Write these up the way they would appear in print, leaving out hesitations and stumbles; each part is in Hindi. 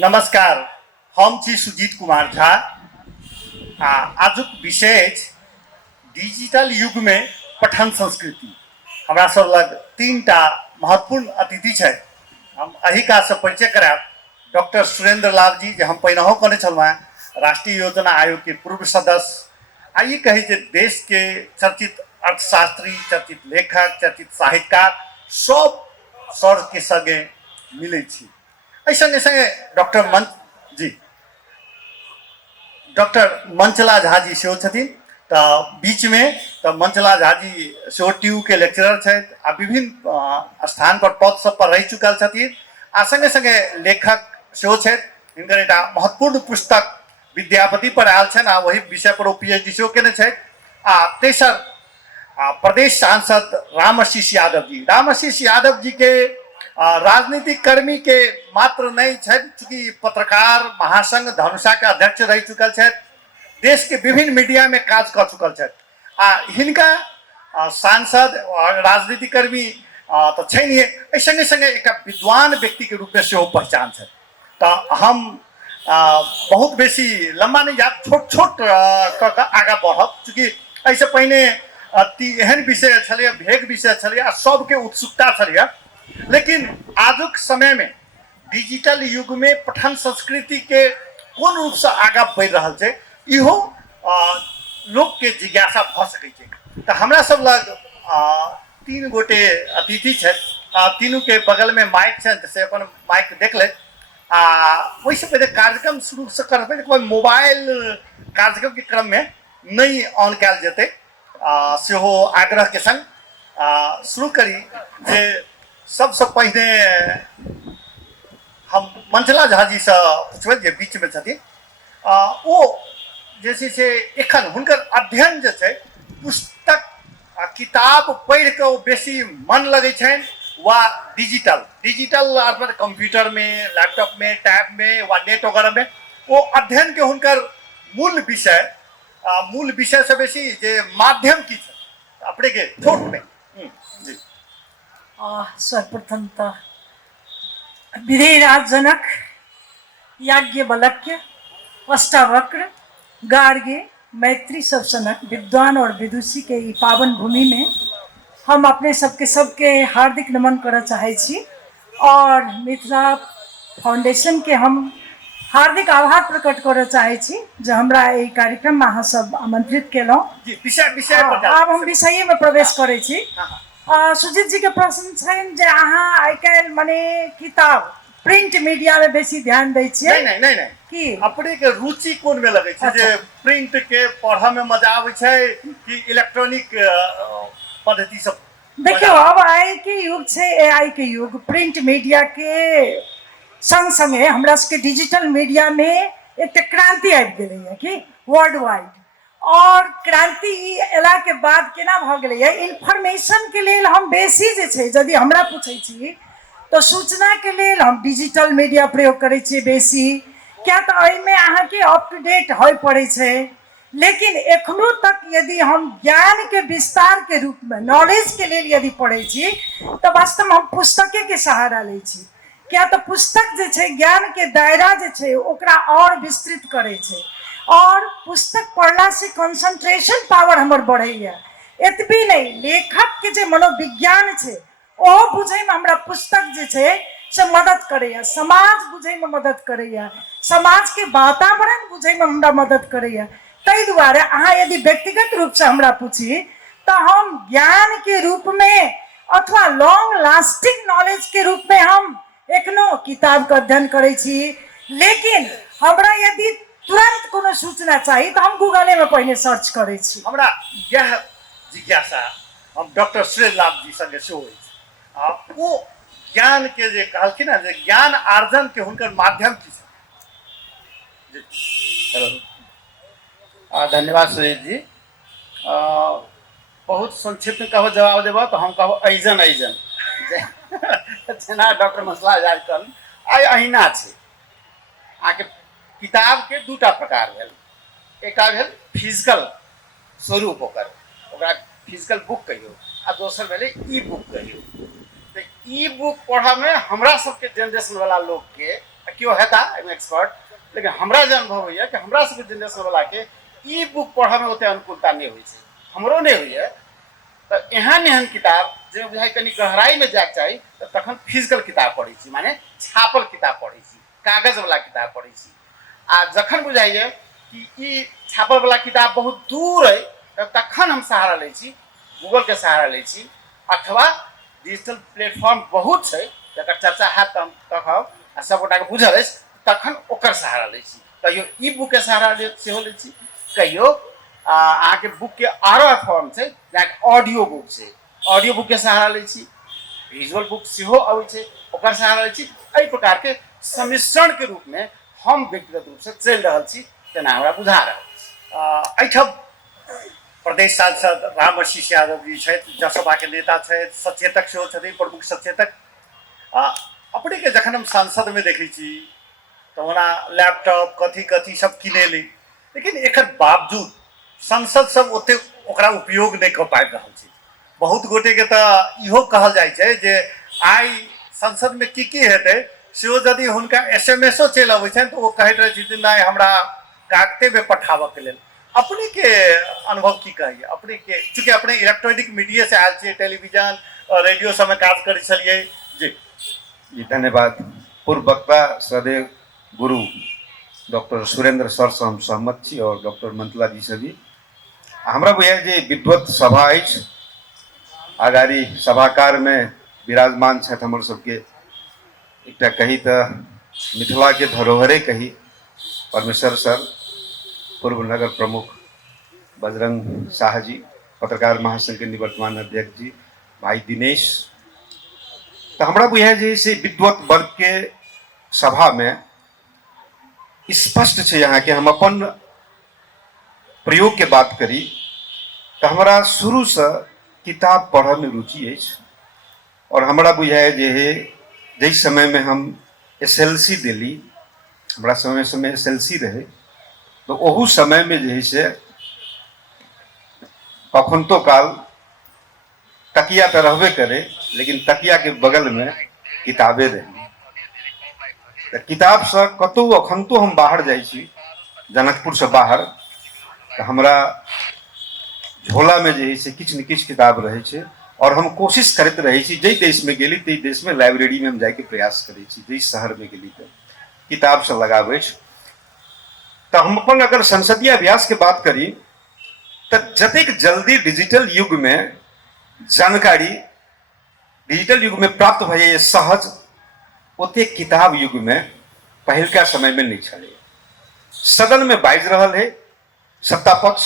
नमस्कार, हम छी सुजीत कुमार झा। आजुक विशेष डिजिटल युग में पठन संस्कृति। हमरा सब लग तीन टा महत्वपूर्ण अतिथि है। हम अही का से परिचय कराब। डॉक्टर सुरेंद्र लाल जी, जे हम पहनहो कहने छलहुँ हैं, राष्ट्रीय योजना आयोग के पूर्व सदस्य। आइए कही जे देश के चर्चित अर्थशास्त्री, चर्चित लेखक, चर्चित साहित्यकार सब सर के संगे मिले छी। संगे संगे डॉक्टर मंचला झा जी सेहो छथिन। तो बीच में तो मंचला झा जी सेहो ट्यू के लेक्चरर है, विभिन्न स्थान पर पद सब पर रह चुकल छथिन। संगे संगे लेखक सेहो छथि। हिनकर एकटा महत्वपूर्ण पुस्तक विद्यापति पर आयल छनि, वही विषय पर पीएचडी सेहो केने छथि। तेसर प्रदेश सांसद रामाशीष यादव जी। रामाशीष यादव जी के राजनीतिक कर्मी के मात्र नहीं है, चूंकि पत्रकार महासंघ धनुषा के अध्यक्ष रह चुकल है, देश के विभिन्न मीडिया में काज कर चुकल है। हिनका सांसद राजनीतिक कर्मी तो है, संगे संगे एक विद्वान व्यक्ति के रूप में से पहचान है। तो हम बहुत बेसी लंबा नहीं याद, छोट छोट आगा बढ़ब, चूँकि ऐसे पहले एहन विषय छलै, भेग विषय छलै, सबके उत्सुकता छलै। लेकिन आजुक समय में डिजिटल युग में पठन संस्कृति के कोन रूप से आगा बढ़ रहा है, इहो लोग के जिज्ञासा भ सकै छै। तो हमरा सब लग तीन गोटे अतिथि है। तीनों के बगल में माइक है, से अपन माइक देख ले। वैसे पहले कार्यक्रम शुरू से करबे, कोई मोबाइल कार्यक्रम के क्रम में नहीं ऑन कल जेते, सेहो आग्रह के संग शुरू करी। जे सबसे पहले हम मंचला झा जी से पूछबे, जे बीच में छथिन। वो जैसे से एखन हुनकर अध्ययन जे छै, पुस्तक किताब पढ़ के बेसी मन लगे छनि, वा डिजिटल अर्थात कंप्यूटर में, लैपटॉप में, टैब में, वा नेट वगैरह में वो अध्ययन के हुनकर मूल विषय से बेसी जे माध्यम की छै अपने के छोट में जी। सर्वप्रथम तो विधेयराज जनक, याज्ञवल्क्य, अष्टावक्र, गार्गे, मैत्री सब सनक विद्वान और विदुषी के ई पावन भूमि में हम अपने सबके हार्दिक नमन करना चाहे छी। और मिथिला फाउंडेशन के हम हार्दिक आभार प्रकट करना चाहे छी, जो हमरा ई कार्यक्रम में अहाँ सब आमंत्रित केलहुँ। आब हम विषय में प्रवेश करे छी। सुजीत जी के प्रश्न छन जे अहाँ आइ काल्हि माने किताब प्रिंट मीडिया में बेसी ध्यान दै छियै? नहीं कि अपने के रुचि कोन में लगे छै? जे प्रिंट के पढ़ा में मजा आवे छै कि इलेक्ट्रॉनिक पद्धति सब? देखियो, अब आई के युग छै, एआई के युग। प्रिंट मीडिया के संग संगे हमरा सबके डिजिटल मीडिया में एक क्रांति आबि गेलै है कि वर्ल्ड वाइड। और क्रांति एला के बाद केना भ गेलै है, इन्फॉर्मेशन के लेल हम बेसी जे छै, यदि हमरा पूछै छी तो सूचना के लेल हम डिजिटल मीडिया प्रयोग करै छियै बेसी, क्या तो एहिमे अहाँ के अप टू डेट होय पड़ै छै। लेकिन एखनो तक यदि हम ज्ञान के विस्तार के रूप में, नॉलेज के लेल यदि पढ़ै छी, तो वास्तव में हम पुस्तके के सहारा लै छी। क्या तो पुस्तक जे छै, ज्ञान के दायरा जे छै ओकरा और विस्तृत करै छै। और पुस्तक पढ़ला से कंसंट्रेशन पावर हमर बढ़ैया। एतबी नहीं, लेखक के जे मनोविज्ञान छै ओ बुझे में हमरा पुस्तक जे छै से मदद करैया, समाज बुझे में मदद करैया, समाज के वातावरण बुझे में हमरा मदद करैया। तै दुआरे अहाँ यदि व्यक्तिगत रूप से हमरा पूछी तो हम ज्ञान के रूप में अथवा लॉन्ग लास्टिंग नॉलेज के रूप में हम एखनो किताब का अध्ययन करै छी। लेकिन हमरा यदि तुरंत कोनो सूचना चाहिए तो हम गूगल में पहले सर्च करै छी। हमरा यह जिज्ञासा हम डॉक्टर सुरेंद्र लाल जी संगे से होई। वो ज्ञान के जे कहलखिन ना, जे ज्ञान आर्जन के हुनकर माध्यम की छै? हेलो, धन्यवाद सुरेश जी। बहुत संक्षिप्त में कहो जवाब देव तो हम कहो ऐजन जेना डॉक्टर मंचला झा कहल, आई अहिना छै। आके किताब के दूटा प्रकार भेल। एकटा भेल फिजिकल स्वरूप, ओकरा फिजिकल बुक कहियो, आ दोसर भेलै ई बुक कहियो। तो ई बुक पढ़ा में हमरा सबके जनरेशन वाला लोग के क्यों है था एक्सपर्ट, लेकिन हमरा जो अनुभव हुई है कि हमरा सबके जनरेशन वाला के ई बुक पढ़े में ओते अनुकूलता नहीं हुई है, हमरो नहीं हुई है। तो एहन एहन किताब जो बुझाई कनी गहराई में जाके चाहिए तो तखन फिजिकल किताब पढ़ी छी, माने छापल किताब पढ़ी छी, कागज वाला किताब पढ़ी छी। आ जखन बुझाइए कि ई छापल वाला किताब बहुत दूर है तखन हम सहारा ले छी, गूगल के सहारा ले छी, अथवा डिजिटल प्लेटफॉर्म बहुत है जकर चर्चा है तो हम कहब आ सबगोटा के बुझल है तखन ओकर सहारा ले छी। कहियो ई बुक के सहारा सेहो ले छी, कहियो अहाँके बुक के आरो फॉर्म छै जेना ऑडियो बुक छै, ऑडियो बुक के सहारा ले छी, विजुअल बुक सेहो अबै छै ओकर सहारा ले छी। एहि प्रकार के सम्मिश्रण के रूप में हम व्यक्तिगत रूप से चलि रहल छी तेना हमरा बुझा रहल छै। एहिठाम प्रदेश सांसद रामआशीष यादव जी छथि, जसपा के नेता छथि, सचेतक सेहो छथिन, प्रमुख सचेतक। अपने के जखन हम सांसद में देखै छी तो ओना लैपटॉप कथी कथी सब किनेली, लेकिन एकर बावजूद सांसद सब ओते ओकरा उपयोग नहीं कर पाबि रहल छै। बहुत गोटे के तो इहो कहल जाइ छै जे आइ संसद में की हेतै सेहो यदि हुनका SMS चलि अबै छनि तो वो कहैत रहै छथिन नहि हमरा कागते में पठाबऽ के लेल। अपने के अनुभव की कहिए, अपने के चूँकि अपने इलेक्ट्रॉनिक मीडिया से आयल छियै, टेलीविजन और रेडियो सब में काज करै छलियै जी। जी धन्यवाद। पूर्व वक्ता सदैव गुरु डॉक्टर सुरेंद्र सर से हम सहमत छी और डॉक्टर मंतला जी से भी। हमरा बुझाय जे विद्वत सभा अछि, आगारी सभाकार में विराजमान छथि हमर सबके एकटा कही तो मिथिला के धरोहरे कही परमेश्वर सर, पूर्व नगर प्रमुख बजरंग शाह जी, पत्रकार महासंघ के निवर्तमान अध्यक्ष जी भाई दिनेश। तो हमरा बुझाय जे से विद्वत वर्ग के सभा में स्पष्ट है यहाँ के हम अपन प्रयोग के बात करी तो हमारा शुरू से किताब पढ़े में रुचि है। और हमारा बुझाए जे है जै समय में हम SLC दिली, हमारा समय SLC रहे तो ओहू समय में जे है से कखन तो काल तकिया तो रहबे करे लेकिन तकिया के बगल में किताबें रही। किताब से कतौ अखनतो हम बाहर जाइ छी, जनकपुर से बाहर, तो हमरा झोला में जे है से किछ न किछ किताब रहे छे और हम कोशिश करते रहे छी जै देश में गेली तै देश में लाइब्रेरी में हम जाके प्रयास करे छी, जै शहर में गेली तो किताब से लगावे छी। तो हम अपन अगर संसदीय अभ्यास के बात करी तो जतेक जल्दी डिजिटल युग में जानकारी डिजिटल युग में प्राप्त भ जाए सहज, ओते किताब युग में पहिलका समय में नहीं छले। सदन में बाइज रहल है सत्ता पक्ष,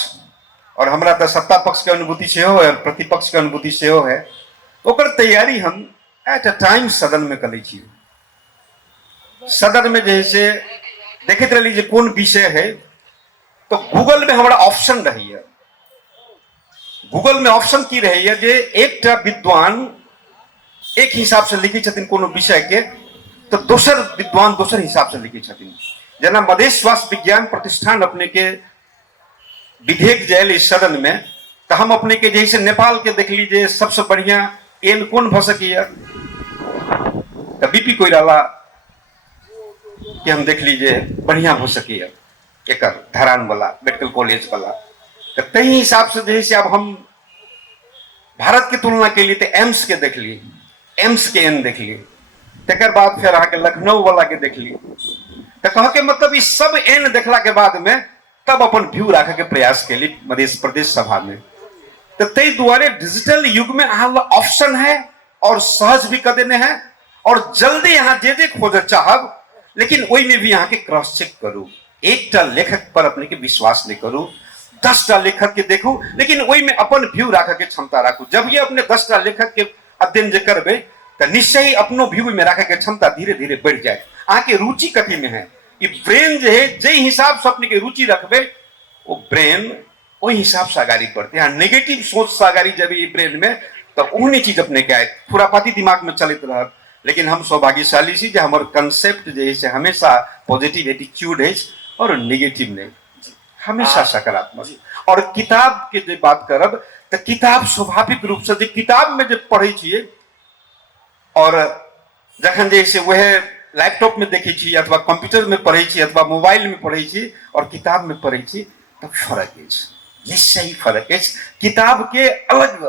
और हमरा तो सत्ता पक्ष के अनुभूति से हो है और प्रतिपक्ष के अनुभूति से हो है, ओकर तैयारी हम एट अ टाइम सदन में कर लै छी। सदन में जैसे देखते रही जे कौन विषय है तो गूगल में हमारा ऑप्शन रही है, गूगल में ऑप्शन की रही है जे एक विद्वान एक हिसाब से लिखी छथिन कोनो विषय के तो दोसर विद्वान दोसर हिसाब से लिखी छथिन। जना मधेश स्वास्थ्य विज्ञान प्रतिष्ठान अपने के विधेयक जायल इस सदन में तो हम अपने के जैसे नेपाल के देख लीजिए सबसे बढ़िया एन कौन भ सकी तो BP कोइराला के हम देख लीजिए बढ़िया हो सकी एक धरान वाला मेडिकल कॉलेज वाला। तो तही हिसाब से जैसे अब हम भारत की तुलना के लिए तो एम्स के देख ली, एम्स के एन देख ली, तकर बाद फिर आके लखनऊ वाला के देख ली। तो कह के मतलब इस सब एन देखला के बाद में तब अपन व्यू रखे के प्रयास के लिए मध्य प्रदेश सभा में। तो तई द्वारे डिजिटल युग में अहाँ ऑप्शन है और सहज भी कर देने हैं और जल्दी यहाँ जे खोज चाहब, लेकिन वही में भी यहाँ के क्रॉस चेक करू। एक लेखक पर अपने के विश्वास नहीं करू, 10 लेखक के देखू, लेकिन वही में अपन व्यू रखे के क्षमता रखू। जब ये अपने 10 लेखक के अध्ययन जे करबे तो निश्चय ही अपनो व्यू में रखे के क्षमता धीरे धीरे बढ़ जाए। अहाँ के रुचि कथी में है, ये ब्रेन जो है जे हिसाब से अपने के रुचि रखबे वो ब्रेन वही हिसाब से आगाड़ी बढ़ते हैं। नेगेटिव सोच से आगाड़ी जब ये ब्रेन में तो उन्हीं चीज अपने के आए खुरापाती दिमाग में चलित रह। लेकिन हम सौभाग्यशाली छी जे हमर कंसेप्ट जे है हमेशा पॉजिटिव एटीट्यूड है और नेगेटिव नहीं, हमेशा सकारात्मक। और किताब के जो बात करब तो किताब स्वाभाविक रूप से जो किताब में जो पढ़े छिए और जखन जैसे वह लैपटॉप में देखै छी अथवा कंप्यूटर में पढ़ै छी अथवा मोबाइल में पढ़ै छी और किताब में पढ़ै छी तऽ फर्क अछि। निश्चय ही फर्क अछि। किताब के अलग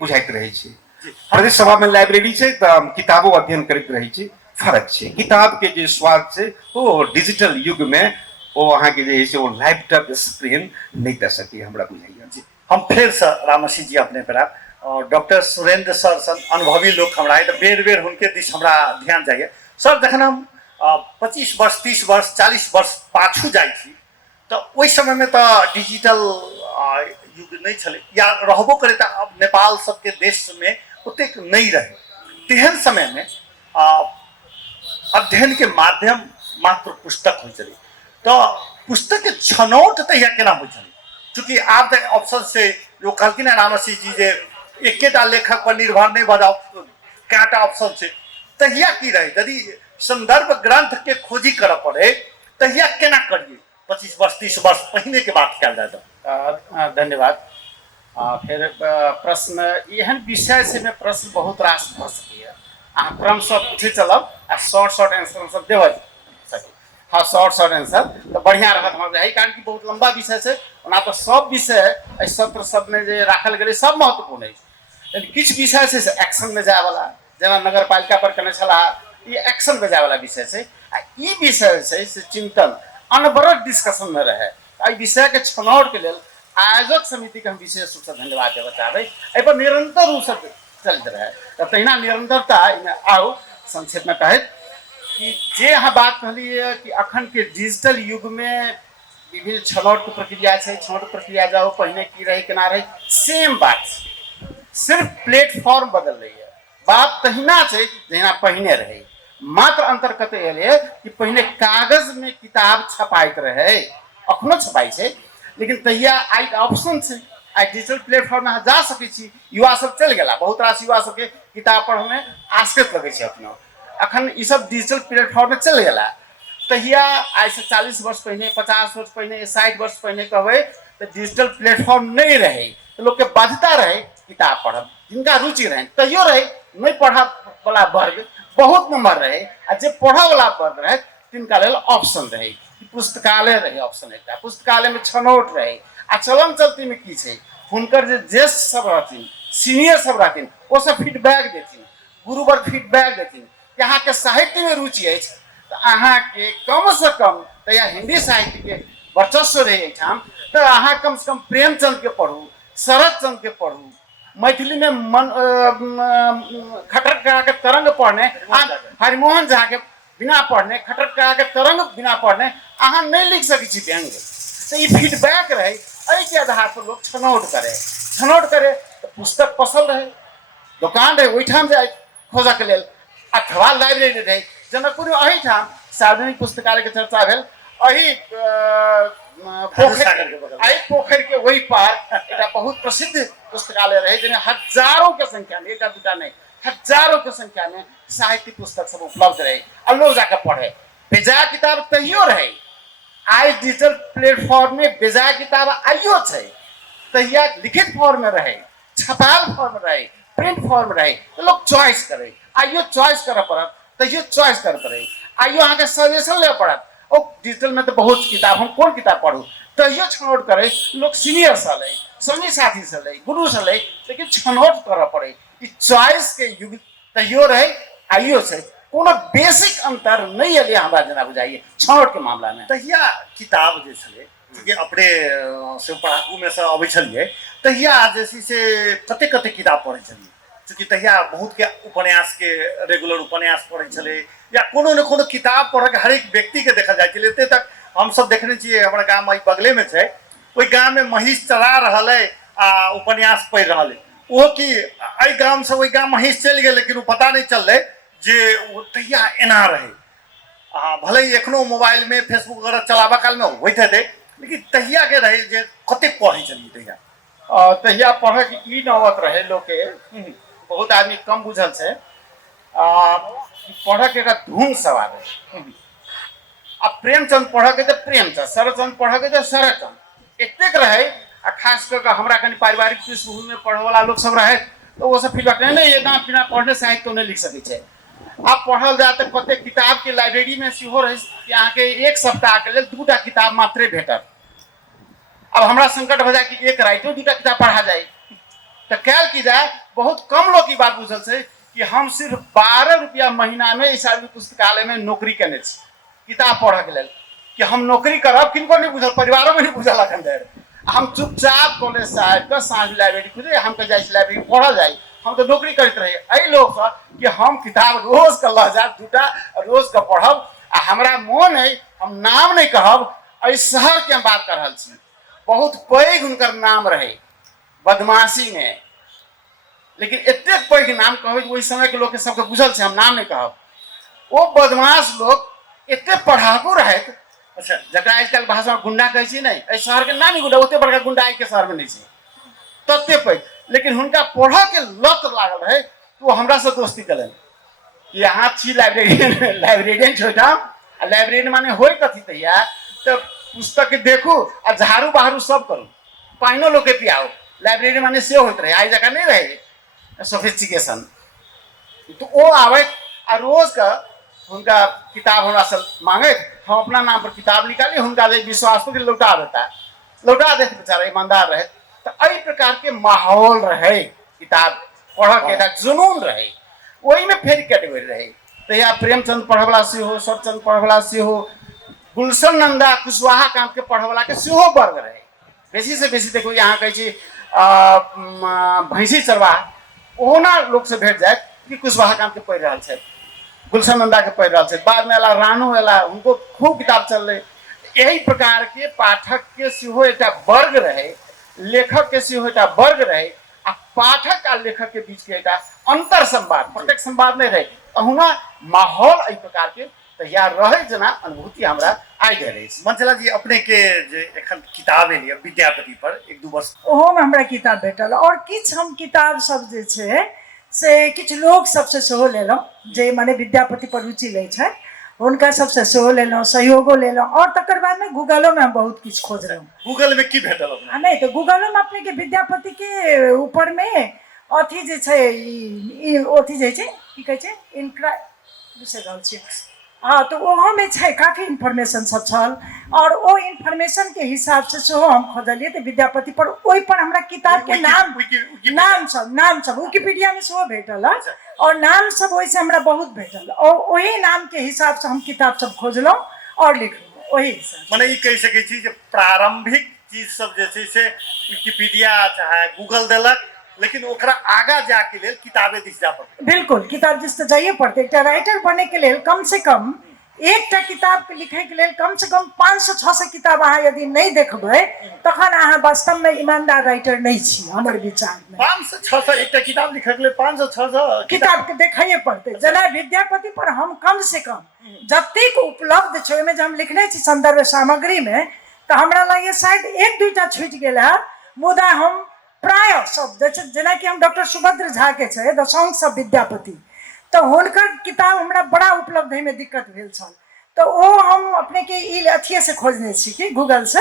बुझाइत रहै छै। प्रदेश सभा में लाइब्रेरी छै तऽ हम किताबो अध्ययन करैत रहै छी। फर्क छै। किताब के जे स्वाद छै वो डिजिटल युग में वो अहाँ के जे है से वो लैपटॉप स्क्रीन नहीं दे सके हमरा बुझाइया। जी हम फिर से रामसी जी अपने पर आब और डॉक्टर सुरेंद्र सर सन अनुभवी लोग हमरा है तो बेर बेर हुनके दिश हमरा ध्यान जाइए। सर जखन हम 25 वर्ष 30 वर्ष 40 वर्ष पाछू जाइ छी तो ओहि समय में तो डिजिटल युग नहीं छलै या रहबो करे तो अब नेपाल सबके देश में ओतेक नहीं रहे। तेहन समय में अध्ययन के माध्यम मात्र पुस्तक हो चली तो पुस्तक के छनौट तहिया केना हो चली चूँकि आप तो ऑप्शन से जो कहलखिन रामसी जी जे एकेटा लेखक पर निर्भर नहीं बजाओ कएटा ऑप्शन से तहिया की रहे यदि संदर्भ ग्रंथ के खोजी कर पड़े तहिया केना करिए 25 वर्ष 30 वर्ष पहले के बात कल जाए तो। धन्यवाद। फिर प्रश्न एहन विषय से में प्रश्न बहुत रास भऽ सकैए। अहाँ क्रमशः पूछे चलब आ शॉर्ट आंसर सब देव सके। हाँ शॉर्ट आंसर तो बढ़िया रहत हमरा है कारण कि बहुत लंबा विषय से ओना तो सब विषय सत्र सब में जे राखल गेलै सब महत्वपूर्ण है लेकिन किछ विषय से एक्शन में जाए वाला जेना नगर पालिका पर कने छला ये एक्शन में जाए वाला विषय से आ ई विषय से चिंतन अनवरत डिस्कशन में रहे। एहि विषय के छनौट के लेल आयोजक समिति के हम विशेष रूप से धन्यवाद देना चाहबै। एहि पर निरंतर रूप से चलते रहे तो तहिना निरंतरता आओ संक्षेप में कहत कि जे अहाँ बात कहलिए कि अखन के डिजिटल युग में विभिन्न छनौट के प्रक्रिया है। छनौट प्रक्रिया जाओ पहले की रहे केना रहे सेम बात सिर्फ प्लेटफॉर्म बदल रही है। बात तहिना है जहिना पहले रहे मात्र अंतर कते एले कि पहले कागज में किताब छपाइत रहे अखनो छपाई है लेकिन तहिया आई ऑप्शन से आई डिजिटल प्लेटफॉर्म में जा सकै छी। युवा सब चल गया बहुत रास युवा सबके किताब पढ़े में आसक्त लगे अखनो अखन ई सब डिजिटल प्लेटफॉर्म में चल गया। तहिया आज से 40 वर्ष पहले 50 वर्ष पहले 60 वर्ष पहले कहबै तो डिजिटल प्लेटफॉर्म नहीं रहे तो लोग के बाध्यता रहे किताब पढ़ब जिनका रुचि रहे तैयो रहे नहीं पढ़ा वाला वर्ग बहुत नंबर रहे आ जे पढ़ा वाला वर्ग रहे तिनका लेल ऑप्शन रहे पुस्तकालय रहे ऑप्शन एक पुस्तकालय में छनौट रहे आ चलन चलती में की छै हुनकर जे ज्येष्ठ सब रहथिन सीनियर सब रहथिन वो सब फीडबैक देथिन गुरुवर फीडबैक देथिन कि अहाँ के साहित्य में रुचि है तो अहाँ के कम से कम तैया हिंदी साहित्य के वर्चस्व रहे एठाम तो अहाँ कम से कम प्रेमचंद के पढ़ू शरद चंद्र के पढ़ू मैथिली में मन खटक के तरंग पढ़ने हरिमोहन झा के बिना पढ़ने खटक के तरंग बिना पढ़ने अहाँ नहीं लिख सकै छी व्यंग तो ये फीडबैक रहे एहि के आधार पर लोग छनौट करे तो पुस्तक पसल रहे दुकान रहे ओहिठाम जाए खोजऽ के लेल अथवा लाइब्रेरी रहे जनकपुर में अहिठाम सार्वजनिक पुस्तकालय के चर्चा भेल अहि पोखर के वही पार एक बहुत प्रसिद्ध पुस्तकालय रहे जिन्हें हजारों के संख्या में एक दूटा नहीं हजारों के संख्या में साहित्य पुस्तक सब उपलब्ध रहे और लोग जाकर पढ़े बेजा किताब तहियो रहे आई डिजिटल प्लेटफॉर्म में बेजा किताब आइयो छै तहिया लिखित फॉर्म में रहे छपाल फॉर्म रहे प्रिंट फॉर्म रहे तो लोग चॉइस करे आइयो चॉइस करे पड़त तहियो चॉइस कर पड़े आइयो अहाँ के सजेशन ले पड़त ओ डिजिटल में तो बहुत किताब हम कौन किताब पढ़ू तहियो छनौट करे लोग सीनियर से ले संगी साथी से ले गुरु से ले लेकिन छनौट कर पड़े ई चॉइस के युग तहियो रहे आइयो से कोनो बेसिक अंतर नहीं एलिए हमरा जना बुझाइए छनौट के मामला में तहिया किताब जे छलै कि अपने से पढ़ाकू में से अबै छलिए तहिया जैसे से कते कते किताब पढ़ै छलिए चूँकि तहिया बहुत के उपन्यास के रेगुलर उपन्यास पढ़ै छलै या कोनो न कोनो किताब पढ़ के हरेक व्यक्ति के देखल जाइ छलै। एते तक हम सब देखने छियै हमरा गाँव में बगले में छै ओहि गाँव में महीष चरा रहल है आ उपन्यास पढ़ि रहल है वो कि एहि गाँव से ओहि गाँव महीष चलि गेल लेकिन वो पता नहीं चललै जे तहिया एना रहे। भले ही एखनो मोबाइल में फेसबुक वगैरह चलाबऽ काल में होइत हेतै लेकिन तहिया के रहे जे कते पढ़ै छलिए तहिया पढ़े के ई नौबत रहे लोग के बहुत आदमी कम बुझल छै पढ़े के धूम सवार है। अब प्रेमचंद पढ़े के तो प्रेमचंद शरदचंद पढ़े के तो शरदचंद एतेक रहे आ खास कर हमरा कनी पारिवारिक पृष्ठभूमि में पढ़े वाला लोग सब रहे तो वो सब फील नहीं ये ना बिना पढ़ने साहित्य तो नहीं लिख सकै छै आप पढ़ल जाए तो कते किताब के लाइब्रेरी में सेहो रहे कि अहाँके एक सप्ताह के लेल 2टा किताब मात्रे भेटत। अब हमरा संकट हो जाए कि एक राइतो 2टा किताब पढ़ा जाए तो कैल की जाए। बहुत कम लोग की बात बुझल से कि हम सिर्फ 12 रुपया महीना में इस आदमी पुस्तकालय में नौकरी करने किताब पढ़ के लेल कि हम नौकरी करब किनको नहीं बुझल, परिवारों में नहीं बुझल। अखन देर हम चुपचाप कॉलेज से आबि कऽ साँझ लाइब्रेरी खुजे हम जाइ लाइब्रेरी पढ़ल जाए। हम तो नौकरी करते रहे एहि लोग सब कि हम किताब रोज के लऽ जाब 2टा रोज के पढ़ब। आ हमरा मोन है, हम नाम नहीं कहब, एहि शहर के हम बात कर रहल छी। बहुत पैघ हुनकर नाम रहे बदमाशी में, लेकिन एतेक पैघ नाम कहबै ओहि समय के लोग के सबके बुझल छै, हम नाम नहीं कहब। वो बदमाश लोग एते पढ़ाकू रहे। अच्छा, जकरा आजकल भाषा में गुंडा कहै छी नहीं, एहि शहर के नाम ही गुंडा, ओते बड़का गुंडा के शहर में नहीं छै तते पैघ। लेकिन हुनका पढ़ के लत लागल रहे तो हमरा से दोस्ती कलन कि अहाँ छी लाइब्रेरियन, लाइब्रेरियन छोड़म। लाइब्रेरियन माने होय कथी तैया तो पुस्तक देखू आ झाड़ू बहारू सब करू, पाइनो लोग के पियाओ। लाइब्रेरी माने से होते रहे, आई जगह नहीं रहे सोफिस्टिकेशन। तो वो आवे आ रोज का हुनका किताब हमरा से मांगे, हम अपना नाम पर किताब निकाली, हुनका विश्वास तो लौटा देता, लौटा दे बेचारा ईमानदार रहे। तो एहि प्रकार के माहौल रहे, किताब पढ़ के जुनून रहे। वही में फेर कैटेगरी रहे तहिया प्रेमचंद पढ़वला से हो, शरचंद पढ़वला से हो, गुलशन नंदा कुशवाहा कांत के पढ़वला के सेहो वर्ग रहे। बेसी से बेसी देखो यहाँ कहे छी भैंसी चरवाहा ओना लोग से भेट जाए कि कुशवाहा कांत के पढ़ रहा है, गुलशन नंदा के पढ़ रहा है। बाद में एला रानू एला, उनको खूब किताब चल रहे। यही प्रकार के पाठक के सेहो एकटा वर्ग रहे, लेखक के सेहो एकटा वर्ग रहे। आ पाठक आ लेखक के बीच के एकटा अंतर संवाद, प्रत्यक्ष संवाद नहीं रहे। अहुना माहौल एहि प्रकार के तैयार रहे जना अनुभूति हमरा आई रहे। मंचला जी अपने के जे एखन किताब एलिए विद्यापति पर 1-2 वर्ष ओहो में हमरा किताब भेटल। और किछु हम किताब सब जे छै से किछु लोग सबसे सेहो लेलहुँ जे माने विद्यापति पर रुचि लै छै, हुनका सबसे सेहो लेलहुँ, सहयोगो लेलहुँ। और तकर बाद में गूगलो में हम बहुत किछु खोजलहुँ। गूगल में की भेटल अपने? नहीं तो गूगलो में अपने के विद्यापति के ऊपर में अथी जे छै ई अथी जे छै की कहै छै इनक्रा बिसरि रहल छी। हाँ, तो ओहो में छै काफी इन्फॉर्मेशन सब छल। और वो इन्फॉर्मेशन के हिसाब से सेहो हम खोजलिए तो विद्यापति पर ओहि पर हमरा किताब के नाम नाम सब विकिपीडिया में सेहो भेटल है। और नाम सब ओहि से हमरा बहुत भेटल और वही नाम के हिसाब से हम किताब सब खोजलहुँ और लिखलहुँ वही हिसाब। माने ई कहि सकै छी जे प्रारंभिक चीज सब जे छै से विकिपीडिया चाहे गूगल देलक, लेकिन ओकरा आगा जाके लेल किताबे दिस जा पड़तै। बिल्कुल, किताब दिस तो जाइए पड़ते। एक राइटर बने के लिए कम से कम एक किताब के लिखे के लिए कम से कम 500-600 किताब अहाँ यदि नहीं देखबै तखन अहाँ वास्तव में ईमानदार राइटर नहीं छी हमर विचार में। 500-600 एक किताब लिखे के लिए 500-600 किताब के देखाइए पड़ते। जना विद्यापति पर हम कम से कम जतेक उपलब्ध छै ओहिमे जे हम लिखने छी संदर्भ सामग्री में, तो हमरा लगे शायद 1-2टा छूटि गेल है। मुदा हम प्राय सब जेना कि हम डॉक्टर सुभद्र झा के छै द सॉन्ग्स ऑफ विद्यापति, तो हुनकर किताब हमरा बड़ा उपलब्ध है में दिक्कत भेल छल। तो वो हम अपने के ई अथिये से खोजने छी कि गूगल से।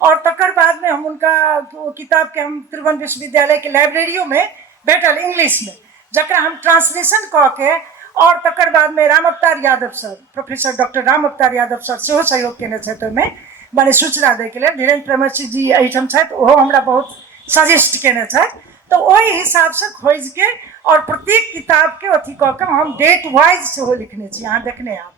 और तकर बाद में हम उनका वो किताब के हम त्रिभुवन विश्वविद्यालय के लाइब्रेरियो में भेटल इंग्लिश में, जकरा हम ट्रांसलेशन कऽ के और तकर बाद में राम अवतार Yadav sir, professor doctor Ram अवतार यादव सर सेहो सहयोग केने छथि ओहिमे, माने सूचना दै के लिए। धीरेन्द्र प्रेमसी जी एहिठाम छथि, ओहो हमरा बहुत सजेस्ट केने छथि। तो वही हिसाब से खोज के और प्रत्येक किताब के अथी कऽ के हम डेट वाइज सेहो लिखने छी, अहाँ देखने आब।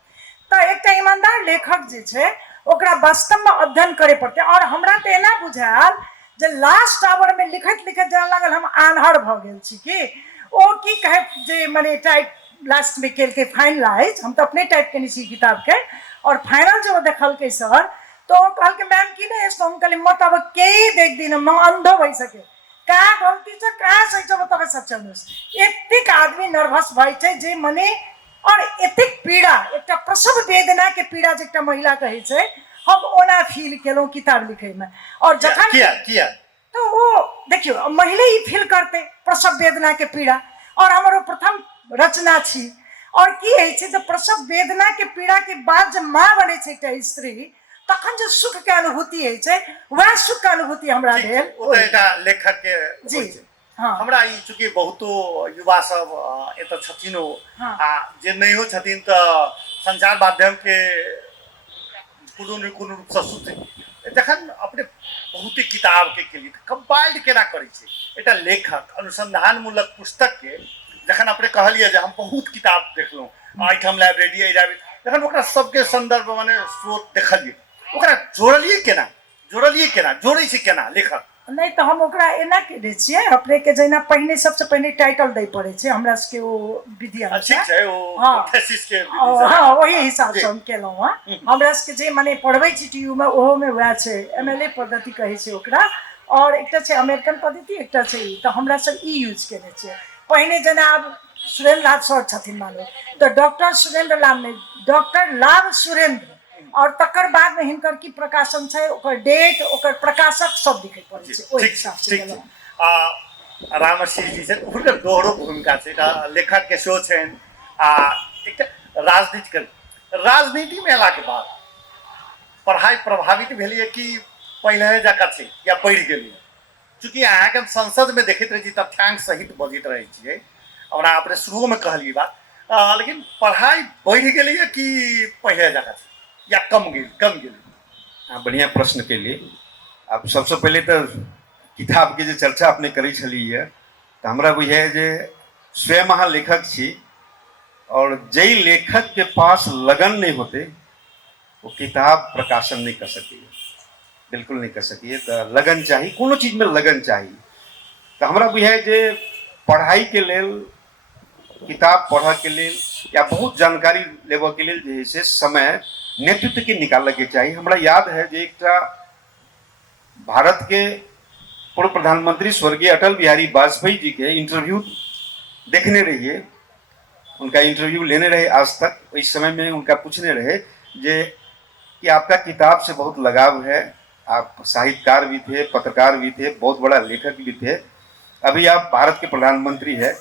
तो एकटा ईमानदार लेखक जे छै ओकरा वास्तव में अध्ययन करे पड़ते। और हमरा तो एना बुझायल जे लास्ट आवर में लिखत लिखत जेना लागल हम आन्हर भऽ गेल छी कि ओ की कहे जे माने टाइप लास्ट में केलकै फाइनलाइज। हम तो अपने टाइप केने छी किताब के और फाइनल जो देखलकै सर तो कहलकै मैम की नहीं इसको। हम कहली मत अब के देख दिन म अंधो भई सके कहाँ गलती छ कहाँ सही छ बताबे सच्चाउनुस। एतेक आदमी नर्वस भई छै जे मने और एतेक पीड़ा, एकटा प्रसव वेदना के पीड़ा जे एकटा महिला कहै छै हम ओना फील केलहुँ किताब लिखे में। और जखन किया तो वो देखियो महिला ही फील करते प्रसव वेदना के पीड़ा। और हमारो प्रथम रचना छी। और की है छै जे प्रसव वेदना के पीड़ा के बाद जब माँ बने छै एकटा स्त्री तखन जो सुख के अनुभूति है छै वह सुख के अनुभूति हमरा भेल। ओ तो एकटा लेखक के जी। हाँ। हमरा ई चूँकि बहुतो युवा सब एतऽ छथिन ओ हाँ। आ जे नहियो छथिन तऽ संचार माध्यम के कोनो न कोनो रूपसँ सुनतै जखन अपने बहुते किताब के केली तऽ कंपाइल्ड केना करै छै एकटा लेखक अनुसंधानमूलक पुस्तक के जखन अपने कहलिए जे हम बहुत किताब देखलहुँ एहिठाम लाइब्रेरी जखन ओकरा सबके संदर्भ माने स्रोत देखलिए ओकरा जोड़लिए केना जोड़ै छै केना लेखक नहीं तो हम ओकरा एना केने छियै अपने के जेना पहिने सबसे पहिने टाइटल दै पड़े छै हमरा सबके ओ विधि ठीक अनुसार छै ओ हाँ। थेसिस के हाँ वही हिसाब जी। से हम केलहुँ हँ हमरा सबके जे मने पढ़बै छी टीयू में ओहो में वएह छै MLA पद्धति कहै छै ओकरा और एकटा छै अमेरिकन पद्धति एकटा छै ई तऽ हमरा सब ई यूज केने छियै पहिने जेना आब सुरेंद्र लाल सर छथिन मानो तऽ डॉक्टर सुरेंद्र लाल नहीं डॉक्टर लाभ सुरेंद्र और तकर बाद में हिनकर की प्रकाशन छै ओकर डेट ओकर प्रकाशक सब दिखे पड़ै छै ओहि ठीक हिसाब से ठीक केलहुँ। छै रामसिंह जी छथि हुनकर दोहरो भूमिका छै एकटा लेखक के सेहो छनि आ एकटा राजनीतिमे अयलाके बाद पढ़ाइ प्रभावित भेलिए कि पहिले जकाँ छै या बढ़ि गेलिए चूँकि अहाँके संसदमे देखैत रहै छी तथ्यांक सहित बजैत रहै छियै हमरा अपने शुरूमे कहलिए बात लेकिन पढ़ाइ बढ़ि गेलिए कि पहिले जकाँ छै या कम गेली हाँ, बढ़िया प्रश्न के लिए अब सबसे पहले तो किताब के जो चर्चा अपने करी छलिए तो हमरा बुझे जे स्वयं अहाँ लेखक छी और जई लेखक के पास लगन नहीं होते वो किताब प्रकाशन नहीं कर सकिए बिल्कुल नहीं कर सकिए तो लगन चाहिए कोनो चीज में लगन चाहिए तो हमरा बुझे जे पढ़ाई के लेल किताब पढ़ के लेल या बहुत जानकारी लेबऽ के लेल जे है से समय नेतृत्व के निकालऽ के चाहिए हमरा याद है जे एकटा भारत के पूर्व प्रधानमंत्री स्वर्गीय अटल बिहारी वाजपेयी जी के इंटरव्यू देखने रहिए उनका इंटरव्यू लेने रहे आज तक इस समय में उनका पूछने रहे जे कि आपका किताब से बहुत लगाव है आप साहित्यकार भी थे पत्रकार भी थे बहुत बड़ा लेखक भी थे अभी आप भारत के प्रधानमंत्री है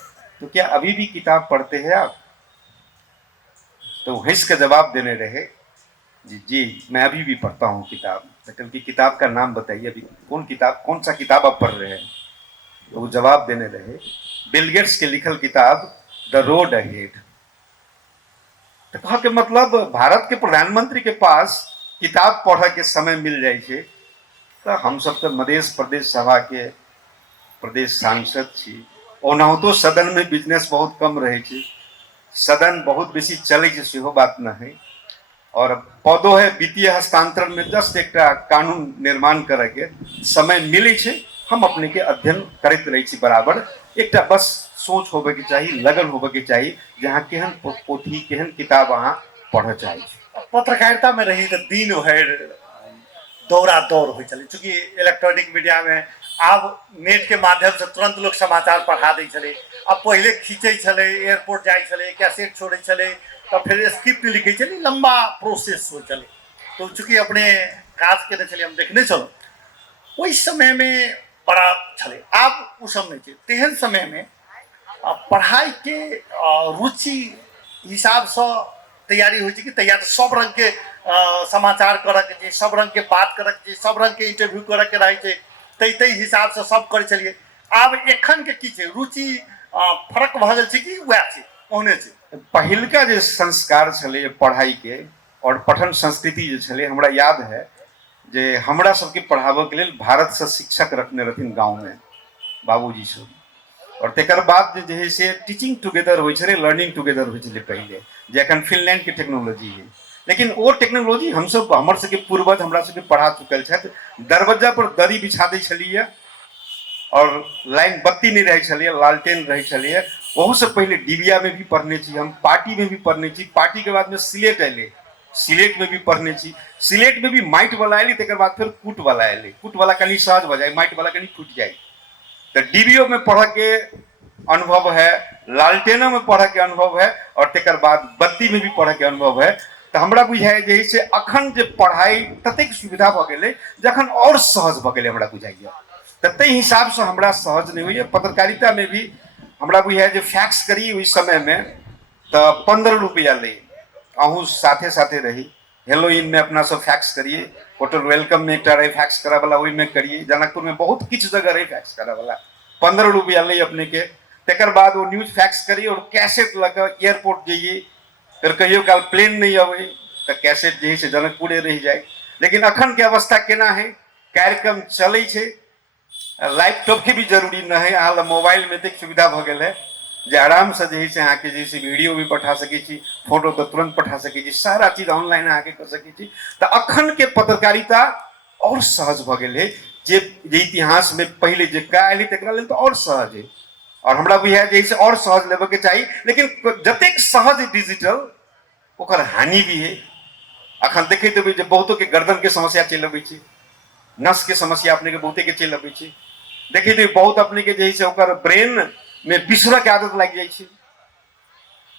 तो क्या अभी भी किताब पढ़ते हैं आप तो हिस का जवाब देने रहे जी मैं अभी भी पढ़ता हूँ किताब तो क्योंकि किताब का नाम बताइए अभी कौन सा किताब आप पढ़ रहे हैं तो वो जवाब देने रहे बिल गेट्स के लिखल किताब द रोड अहेड तो कहा के मतलब भारत के प्रधानमंत्री के पास किताब पढ़ के समय मिल जाए छे तो हम सब तो मध्य प्रदेश सभा के प्रदेश सांसद छी ओनाहुतो सदन में बिजनेस बहुत कम रहे छे सदन बहुत बेसी चले छे सेहो बात न है और पदो है वित्तीय हस्तांतरण में जस्ट एक कानून निर्माण करे के समय मिले छे हम अपने के अध्ययन करते रहे छी बराबर एक बस सोच होबे के चाहिए लगन होबे के चाहिए जहाँ केहन पोथी केहन किताब अहाँ पढ़ चाहे पत्रकारिता में रही तो दिन भर दौड़ा दौड़ हो चले चूँकि इलेक्ट्रॉनिक मीडिया में आब नेट के माध्यम से तुरंत लोग समाचार पढ़ा दै छले अब पहले खींचे छले एयरपोर्ट जाए छले कैसेट छोड़े छले तो फिर स्क्रिप्ट लिखे चले लंबा प्रोसेस हो चले तो चूँकि अपने काज के चले हम देखने चलो उस समय में बड़ा छले आब उस समय छै तेहन समय में पढ़ाई के रुचि हिसाब से तैयारी हो कि तैयार सब रंग के समाचार करके छै सब रंग के बात करके छै सब रंग के इंटरव्यू करके रहे छै तै हिसाब से सब करे छलिए आब एखन के की छै रुचि फरक भ गेल छै कि वएह छै ओहने छै पहिलका जे संस्कार छले पढ़ाई के और पठन संस्कृति जे छले हमरा याद है जे हमरा सबके पढ़ाबे के लेल भारत से शिक्षक रखने रहथिन गाँव में बाबूजी सब और तेकर बाद जे है से टीचिंग टुगेदर हो लर्निंग टुगेदर हो पहले जे अखन फिनलैंड के टेक्नोलॉजी है लेकिन वो टेक्नोलॉजी हम सब हमर सबके पूर्वज हमरा सबके पढ़ा चुकल छथि दरवाजा पर दरी बिछा दै छलिए और लाइन बत्ती नहीं रहे छलिए लालटेन रहे छलिए ओहू से पहले डिबिया में भी पढ़ने छी हम पार्टी में भी पढ़ने छी पार्टी के बाद में सिलेट अले सिलेट में भी पढ़ने छी सिलेट में भी माइट वाला अली तेकर बाद फिर कूट वाला अले कूट वाला कनी सहज हो जाए माइट वाला कनी फूट जाए तो डीबीओ में पढ़ के अनुभव है लालटेनों में पढ़ के अनुभव है और तेकर बाद बत्ती में भी पढ़ के अनुभव है तो हमरा बुझाए जे से अखन जे पढ़ाई ततेक सुविधा भ गेलै जखन और सहज भ गेलै हमरा बुझाइए तते हिसाब से हमरा सहज नहीं हुई पत्रकारिता में भी हमरा बुझाए जे फैक्स करी उस समय में तो 15 रुपया ले अहूँ साथे साथे रही हेलोइन में अपना सब फैक्स करिए होटल वेलकम में एक रहे फैक्स करा वाला वही में करिए जनकपुर में बहुत किछ जगह रहे फैक्स करा वाला ₹15 ले अपने के, तकर बाद वो न्यूज फैक्स करी और कैसेट लगा एयरपोर्ट जाइए, फिर कहियो काल प्लेन नहीं आवे तो कैसेट जे से जनकपुरे रह जाए। लेकिन अखन के अवस्था केना है, कार्यक्रम चले छे, लैपटॉप के भी जरूरी न है, अहाँ मोबाइल में तक सुविधा भ गेल है जे आराम से जे से अहाँ के जे से वीडियो भी पठा सके छी, फोटो तो तुरंत पठा सके छी, सारा चीज ऑनलाइन अहाँ के कर सके छी। तो अखन के पत्रकारिता और सहज भ गेल है, जे इतिहास में पहले जे कायल तकरा लेल तो और सहज है, और हमरा भी है जैसे और सहज लेबे के चाहिए। लेकिन जतेक सहज डिजिटल ओकर हानि भी है। अखन देखे देबै जे बहुतों के गर्दन के समस्या चल अबै छै, नस के समस्या अपने के बहुते के चल अबै छै, देखे देबै बहुत अपने के जे है ओकर ब्रेन में बिसरऽ के आदत लागि जाइ छै।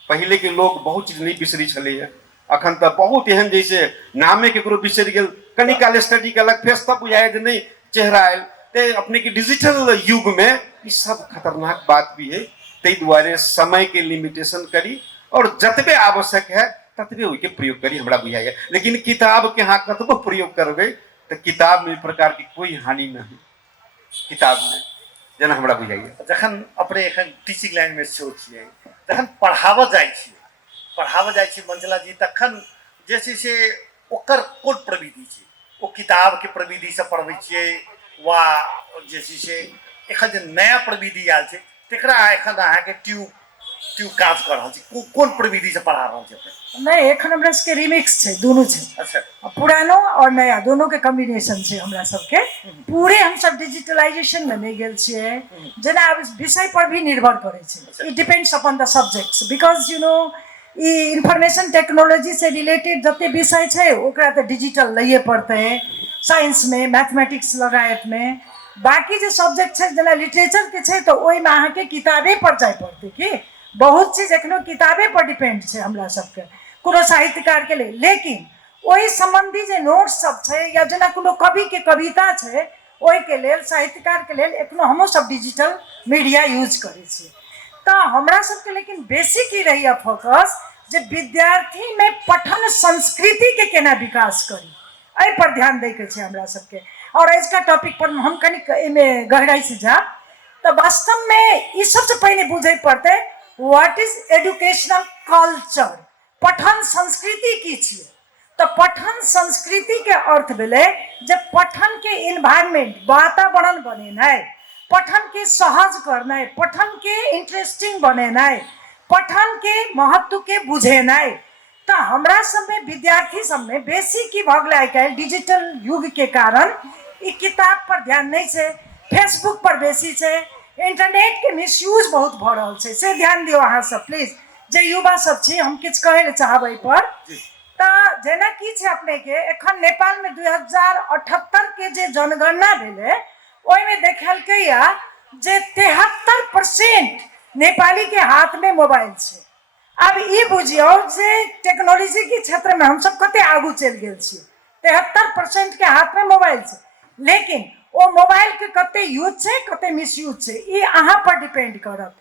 पहले के लोग बहुत चीज नहीं बिसरी छले है, अखन तो बहुत एहन जैसे नामे केकरो बिसरि गेल, कनी काल स्टडी केलक फेस तब बुझाय जे नहीं चेहरा आयल। ते अपने के डिजिटल युग में ये सब खतरनाक बात भी है। ते दुआरे समय के लिमिटेशन करी और जतबे आवश्यक है ततबे ओके प्रयोग करी, हमरा बुझाइए। लेकिन किताब के हाँ कतबो प्रयोग करबे तो किताब में प्रकार की कोई हानि नहीं, किताब में जेना हमरा बुझाइए। जखन अपने एखन टीचिंग लाइन में सेहो छियै, जखन पढ़ाबऽ जाइ छी मंजिला जी, तखन जे छै से ओकर कोन प्रविधि छै, ओ किताब के प्रविधि से पढ़बै छियै वा जे छै से एखन जे नया प्रविधि आयल छै तकरा एखन अहाँके ट्यूब काज कर रहल छी, कोन प्रविधि से पढ़ा रहल छी अपने? नहीं, एखन हमरा सबके रिमिक्स छै, दोनों छै। अच्छा, पुरानो और नया दोनों के कॉम्बिनेशन छै हमरा सबके। पूरे हम सब डिजिटलाइजेशन में नहीं गेल छियै, जेना अब विषय पर भी निर्भर करे छै। It depends upon the subjects, because you know E information technology से रिलेटेड जते विषय छै ओकरा तो डिजिटल लइए पड़ते, साइंस में, मैथमेटिक्स लगायत में। बाकी जो सब्जेक्ट है जेना लिटरेचर के छै तो ओहि में अहाँ के किताबे पर जाय पड़ते कि बहुत चीज एखनो किताबे पर डिपेंड छै हमरा सबके, कोनो साहित्यकार के लिए। लेकिन ओहि संबंधी जे नोट्स सब छै या जेना कोनो कवि के कविता छै ओहि के लेल, साहित्यकार के लेल एखनो हमो सब डिजिटल मीडिया यूज करे छी। तो हमरा सबके लेकिन बेसी की रही फोकस जे विद्यार्थी में पठन संस्कृति के केना विकास करी, एहि पर ध्यान दै के छै हमरा सबके। और इसका टॉपिक पर हम कनी गहराई से जा तो वास्तव में ये सबसे पहले बुझे पड़ते व्हाट इज एजुकेशनल कल्चर, पठन संस्कृति की छिए। तो पठन संस्कृति के अर्थ भेले जब पठन के इन्वायरमेंट, वातावरण बनेनाइ, पठन के सहज करनाइ, पठन के इंटरेस्टिंग बनेनाइ, पठन के महत्व के बुझेनाइ। तो हमरा सब में विद्यार्थी सब में बेसी की भ गेलै आइ काल्हि डिजिटल युग के कारण ई किताब पर ध्यान नहीं छै, फेसबुक पर बेसी छै, इंटरनेट के मिसयूज बहुत भ रहल छै, से ध्यान दियो अहाँ सब प्लीज। जे युवा सब छी हम किछ कहै ले चाहब एहि पर। तो जेना की छै अपने के एखन नेपाल में 2078 के जे जनगणना भेलै ओहि में देखलकै या जे 73% नेपाली के हाथ में मोबाइल छै। अब ई बुझियो जे टेक्नोलॉजी के क्षेत्र में हम सब कते आगू चल गेल छी, 73% के हाथ में मोबाइल छै। लेकिन ओ मोबाइल के कते यूज छै कते मिसयूज छै ई अहाँ पर डिपेंड करत।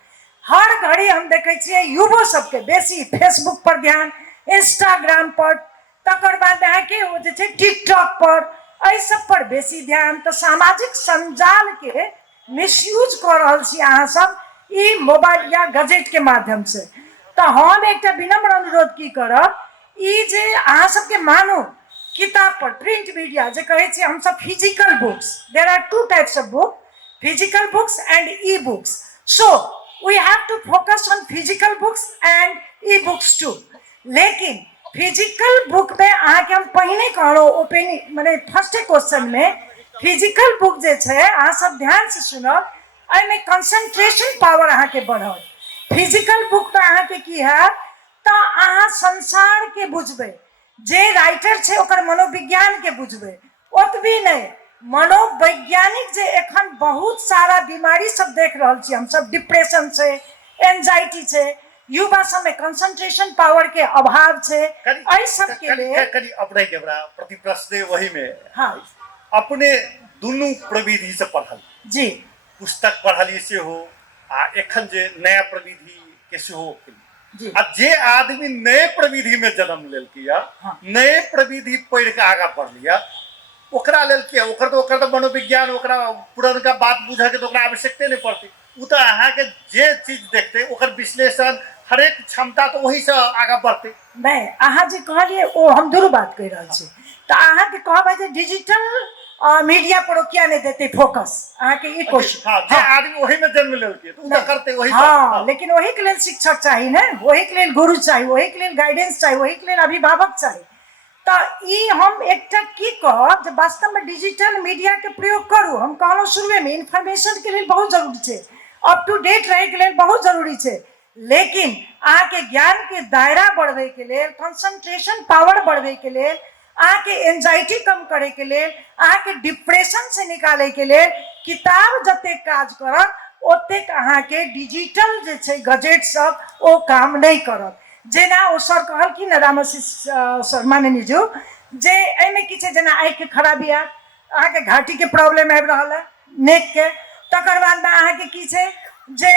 हर घड़ी हम देखे छियै युवो सबके बेसी फेसबुक पर ध्यान, इंस्टाग्राम पर, तकर बाद अहाँके ओ जे छै टिकटॉक पर, एहि सब पर बेसी ध्यान। तो सामाजिक संजाल के मिसयूज कर रहल छी अहाँ सब ई मोबाइल या गजेट के माध्यम से। तो हम एक विनम्र अनुरोध की करब, ई जे अहाँ सबके मानू किताब पर, प्रिंट मीडिया जे कहे छी हम सब physical books, there are two types of book, physical books and e books. So we have to focus on physical books and e books too. लेकिन फिजिकल बुक में अहाँ के हम पहिने कहलो ओपनिंग माने फर्स्ट क्वेश्चन में, फिजिकल बुक जे छै अहाँ सब ध्यान से सुनब, एहि में कंसंट्रेशन पावर अहाँ के बढ़त। फिजिकल बुक में अहाँ के की है तो अहाँ संसार के बुझबे, जे राइटर छै ओकर मनोविज्ञान के बुझबे, ओतबी नहीं मनोवैज्ञानिक जे एखन बहुत सारा बीमारी सब देख रहल छी हम सब, डिप्रेशन छै, एंजाइटी छै, युवा सब में कंसंट्रेशन पावर के अभाव छै, एहि सब के लिए कनी अपने के बड़ा प्रति प्रश्न वही में। हाँ, अपने दुनू प्रविधि से पढ़ल जी, पुस्तक पढ़लिए से हो आ एखन जे नया प्रविधि के सेहो जी। आ जे आदमी नए प्रविधि में जन्म लेलकै या, हाँ। नए प्रविधि पढ़ के आगा बढ़ लिया, ओकरा लेल के ओकर तो मनोविज्ञान ओकरा पुरनका बात बुझे के तो ओकरा आवश्यकते नहीं पड़ती। उ तो अहाँ के जे चीज देखते ओकर विश्लेषण हरेक क्षमता तो वही से आगे बढ़ते। नहीं अहाँ जे कहलिए ओ हम दुनू बात कहि रहल छी। तो अहाँ के कहबै जे डिजिटल मीडिया पर किया नहीं देते फोकस, अहाँ के ई क्वेश्चन। हाँ, जे आदमी वही में जन्म लेलकै तो उ तो करते वही। हाँ, लेकिन वही के लेल शिक्षक चाहिए ना, वही के लेल गुरु चाहिए, वही के लेल गाइडेंस चाहिए, वही के लेल अभिभावक चाहिए। तो ई हम एकटा की कहब जे वास्तव में डिजिटल मीडिया के प्रयोग करू। हम कहलहुँ शुरुए में इन्फॉर्मेशन के लिए बहुत जरूरी है, अप टू डेट रहे के लिए बहुत जरूरी है, लेकिन अहाँ के ज्ञान के दायरा बढ़े के लिए, कंसंट्रेशन पावर बढ़े के लिए, अहाँ के एंजाइटी कम करे के लिए, अहाँ के डिप्रेशन से निकाले के लिए किताब जते काज करत ओतेक अहाँ के डिजिटल जे छै गजेट सब ओ काम नहीं करत। जेना ओ सर कहलखिन रामाशीष सर माननीय जी जे एहिमे की छै, जेना आँखि के खराबी आयत, अहाँ के घाटी के प्रॉब्लम आबि रहल है नेक के, तकर बाद में अहाँ के की छै जे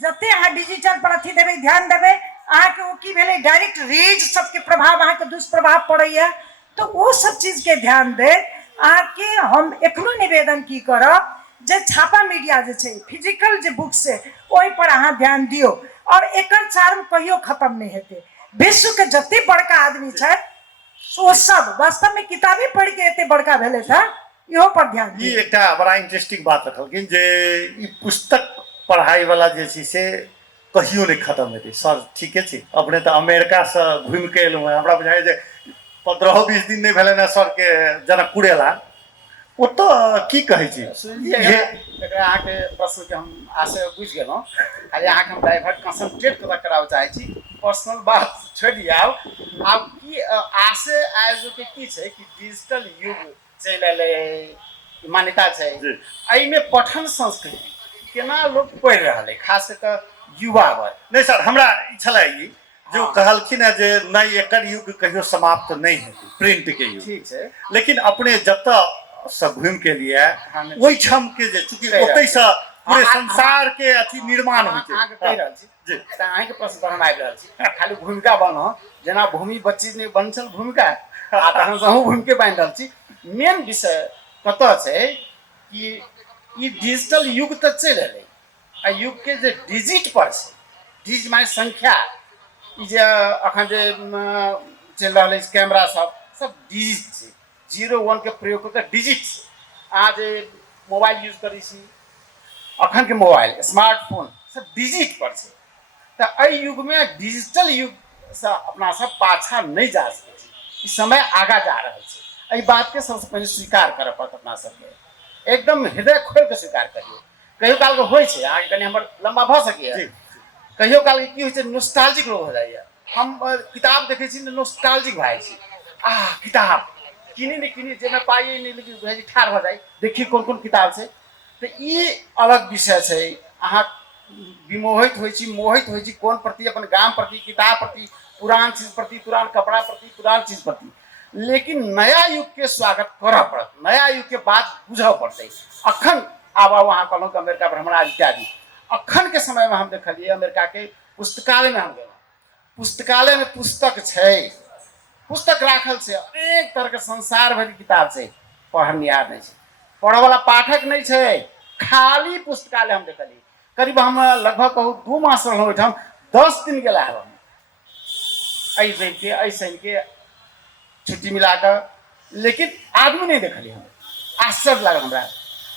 जते अहाँ डिजिटल पर अथी देबै ध्यान देबै अहाँ के ओ की भेलै डायरेक्ट रेज सबके प्रभाव अहाँ के दुष्प्रभाव पड़ैया। तो वो सब चीज के ध्यान दे अहाँ के हम एखनो निवेदन की करब जे छापा मीडिया जे छै फिजिकल जे बुक से ओहि पर अहाँ ध्यान दियो और एकर चार्म कहियो खत्म नहीं हेतै। विश्व के जते बड़का आदमी छै ओ सब वास्तव में किताबे पढ़ के एते बड़का भेले था, इहो पर ध्यान ई दियो। एकटा बड़ा इंटरेस्टिंग बात रखलखिन जे ई पुस्तक पढ़ाई वाला जे छै से कहियो नहीं खत्म हेतै। सर ठीके छै, अपने तो अमेरिका से घूम के एलहुँ हैं, हमरा बुझाइ जे 15-20 दिन नहीं भेलै ना सर के जनकपुर एला, ओ तो की कहै छी एकरा अहाँ के प्रश्न के हम आशय बुझ गेलहुँ। खाली अहाँ के हम डाइवर्ट कंसंट्रेट कराबऽ चाहै छी, पर्सनल बात छोड़ दिया। आब की आशय आयोजो के की छै कि डिजिटल युग चलि एलै, मान्यता छै एहि में पठन संस्कृति केना लोग पढ़ि रहल है, खास कर युवा वर्ग। नहीं सर हमरा ई छलै ई जो कहलखिन है जे नहीं एकर युग कहियो समाप्त नहीं हेतै, प्रिंट के युग ठीक है, लेकिन अपने जतऽ से घूम के लिए वही क्षम के जे चूंकि ओतै से पूरे संसार के अथी निर्माण होइ छै। अहाँ के कहि रहल छी जी तऽ अहाँ के प्रश्न पर हम आबि रहल छी। खाली भूमिका बनो जेना भूमि बच्ची ने बनल भूमिका आ तहन से हम भूमिके बांधि रहल छी। मेन विषय कतऽ छै कि ई डिजिटल युग तऽ चलि एलै, आ युग के जे डिजिट पर छै, डिजिट माने संख्या, ई जे अखन जे चलि रहल अछि कैमरा सब डिजिट छै, 0-1 के प्रयोग करके डिजिट छै। अहाँ जे मोबाइल यूज करै छी अखन के मोबाइल स्मार्टफोन सब डिजिट पर छै। तऽ एहि युग में डिजिटल युग से अपना सब पाछा नहीं जा सकै छी, ई समय आगा जा रहल छै। एहि बात के सबसे पहले स्वीकार करऽ पड़त अपना सबके, एकदम हृदय खोल के स्वीकार करियौ। कहियो काल के होइ छै, अहाँके कनि हमर लम्बा भऽ सकैए, कहियो काल के की होइ छै नॉस्टैल्जिक लोग हो जाइए। हम किताब देखै छी नॉस्टैल्जिक भऽ जाइ छी, किताब किनी नहीं किनी जे में पाइए नहीं, लेकिन ठाढ़ भऽ जाइ देखी कोन कोन किताब छै। तो ई अलग विषय छै, अहाँ विमोहित होइ छी, मोहित होइ छी कोन प्रति, अपन गाम प्रति, किताब प्रति, पुरान चीज प्रति, पुरान कपड़ा प्रति, पुरान चीज प्रति। लेकिन नया युग के स्वागत करऽ पड़त, नया युग के बात बुझऽ पड़तै। अखन आब वहाँ कहलहुँ कि अमेरिका भ्रमण इत्यादि, अखन के समय में हम देखलिए अमेरिका के पुस्तकालय में हम गेलहुँ, पुस्तकालय में पुस्तक छै, पुस्तक राखल छै, अनेक तरह के संसार भरि किताब छै, पढ़निहार नहीं छै, पढ़े वाला पाठक नहीं छै, खाली पुस्तकालय हम देखलिए। करीब हम लगभग कहूँ 2 मास रहलहुँ ओहिठाम, 10 दिन गेला हम ऐ शनि के छुट्टी मिला कर, लेकिन आदमी नहीं देखलिए। हम आश्चर्य लागल हमरा,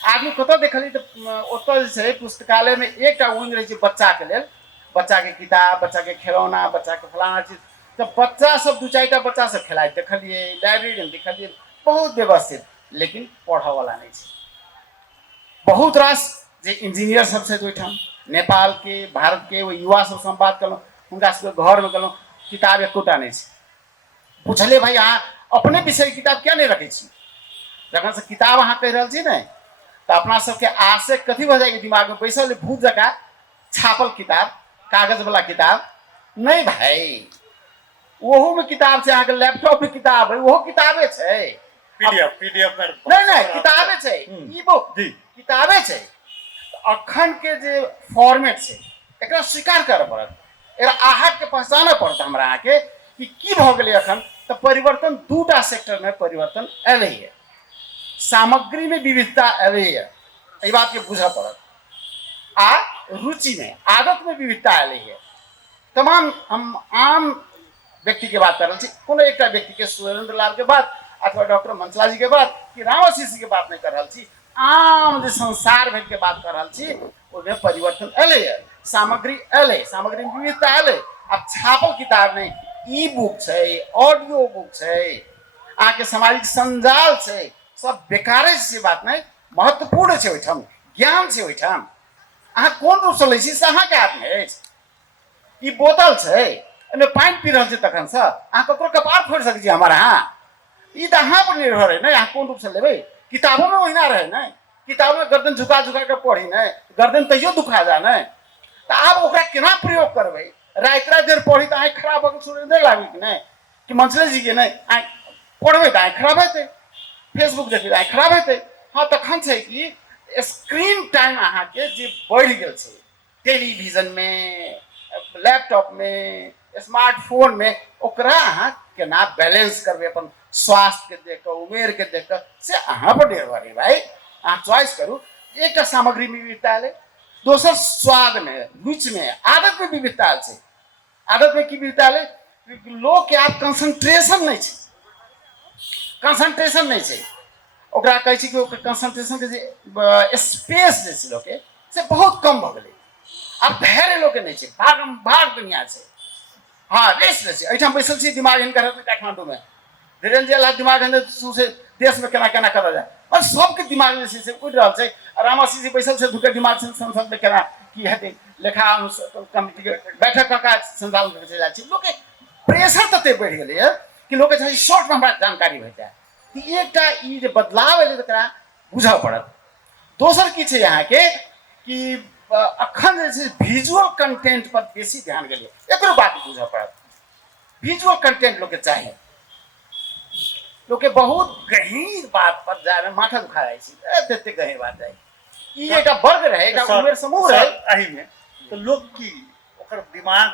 आदमी कतऽ देखलिए तऽ ओतऽ जे छै पुस्तकालय में एकटा विंग रहै छै बच्चा के लेल, बच्चा के किताब, बच्चा के खिलौना, बच्चा के फलाना चीज। तऽ बच्चा सब 2-4टा बच्चा सब खेलाइत देखलिए, लाइब्रेरी में देखलिए, बहुत व्यवस्थित, लेकिन पढ़ऽ वाला नहीं छै। बहुत रास जे इंजीनियर सब छै ओहिठाम नेपाल के, भारत के, वो युवा सब से बात कलहुँ, हुनका सबके घर में गेलहुँ, किताब एकोटा नहीं छै। पूछलिए भाई अहाँ अपने विषय किताब क्या नहीं रखै छी, जखन से किताब अहाँ कहि रहल छी ने तऽ अपना सबके आशय कथी भऽ जाएगी दिमाग में बैसल भूत जकाँ, छापल किताब, कागज वाला किताब नहीं भाई, ओहो में किताब छै, अहाँके लैपटॉप में किताब है, ओहो किताबे छै, पीडीएफ में नहीं किताबे छै, ई बुक किताबे छै। अखन के जे फॉर्मेट छै एकरा स्वीकार करऽ पड़त, एकरा आहट के पहचानऽ पड़त हमरा अहाँके कि की भऽ गेलै। अखन तऽ परिवर्तन 2टा सेक्टर में परिवर्तन एलै है, सामग्री में विविधता अले है, ये बात के बुझा पड़त। आ रुचि में, आदत में विविधता अले है। तमाम हम आम व्यक्ति के बात कर रहे हैं, कोनो एक व्यक्ति के सुरेंद्र लाल के बात अथवा डॉक्टर मंचला जी के बात कि रामाशीष जी के बात नहीं कर रहा छी, आम जो संसार भर के बात कर रहा छी, उसमें परिवर्तन अले है, सामग्री अले, सामग्री में विविधता अले। अब छापल किताब नहीं, ई बुक है, ऑडियो बुक है, आके सामाजिक संजाल से सब बेकारे से बात नहीं, महत्वपूर्ण है ओठम, ज्ञान से ओठम। अहाँ कौन रूप से लैसी से अहाँ के हाथ में है, ई बोतल है, एमे पानी पी रहा तखन से अहाँ ककरो कपार फोड़ सकै छी हमारा। हाँ ई तो अहाँ पर निर्भर है ना, अहाँ कौन रूप से लेबै। किताबों में ओहिना रहे ना, किताब में गर्दन झुका झुका के पढ़ी नहीं, गर्दन तैयो दुखा जा नहीं, तो आप ओकरा केना प्रयोग करबै। रात रात देर पढ़ी तो आँख खराब होकर सुरेंद्र लागी कि नहीं, कि मंचले जी के नहीं, आँख पढ़बै तो आँख खराब हेतै, फेसबुक देखबै तो आँख खराब हेतै। हाँ तखन छै कि स्क्रीन टाइम अहाँ के जे बढ़ गेल छै, टेलीविजन में, लैपटॉप में, स्मार्टफोन में, ओकरा अहाँ केना बैलेंस करबै अपन स्वास्थ्य के देख कर, उमेर के देख कर, से अहाँ पर निर्भर है भाई। अहाँ चॉइस करू। एक सामग्री में विविधता है, दोसर स्वाद में, रुचि में, आदत में विविधता है। आदत में की विविधता है, लोग के आप कंसंट्रेशन नहीं है, कंसंट्रेशन नहीं है, ओकरा कहै छी कि ओकर कंसंट्रेशन के जे स्पेस जे छै लोग के से बहुत कम भ गेलै। अब धैर्य लोग के नहीं है, भागम भाग दुनिया से। हाँ रेस रेस एठाम बैसल छी, दिमाग हिनकर काठमांडू में, धीरेन्द्र जी लाल दिमाग से देश में केना केना करल जाए, और सबके दिमाग में से उड़ रहा है। रामाशीष जी बैसल से धुके दिमाग से संसद में केना की हेतै, लेखा कमिटी के बैठक का संचालन करके चला छी। लोग के प्रेशर तते बढ़ गेलै है कि लोग के शॉर्ट में हमरा जानकारी भेट जाए कि एकटा ई जे बदलाव एलै तकरा बुझऽ पड़त। दोसर की छै यहाँ के कि अखन जे छै विजुअल कंटेंट पर बेसी ध्यान गेलै, एकरो बात बुझऽ पड़त। विजुअल कंटेंट लोग के चाहिए, लोग के बहुत गहीर बात पर जाए में माथा दुखा जाए छै, एते गहीर बात है। ई एकटा वर्ग रहे, एकटा उमेर समूह रहे, एही में तो लोग की ओकर दिमाग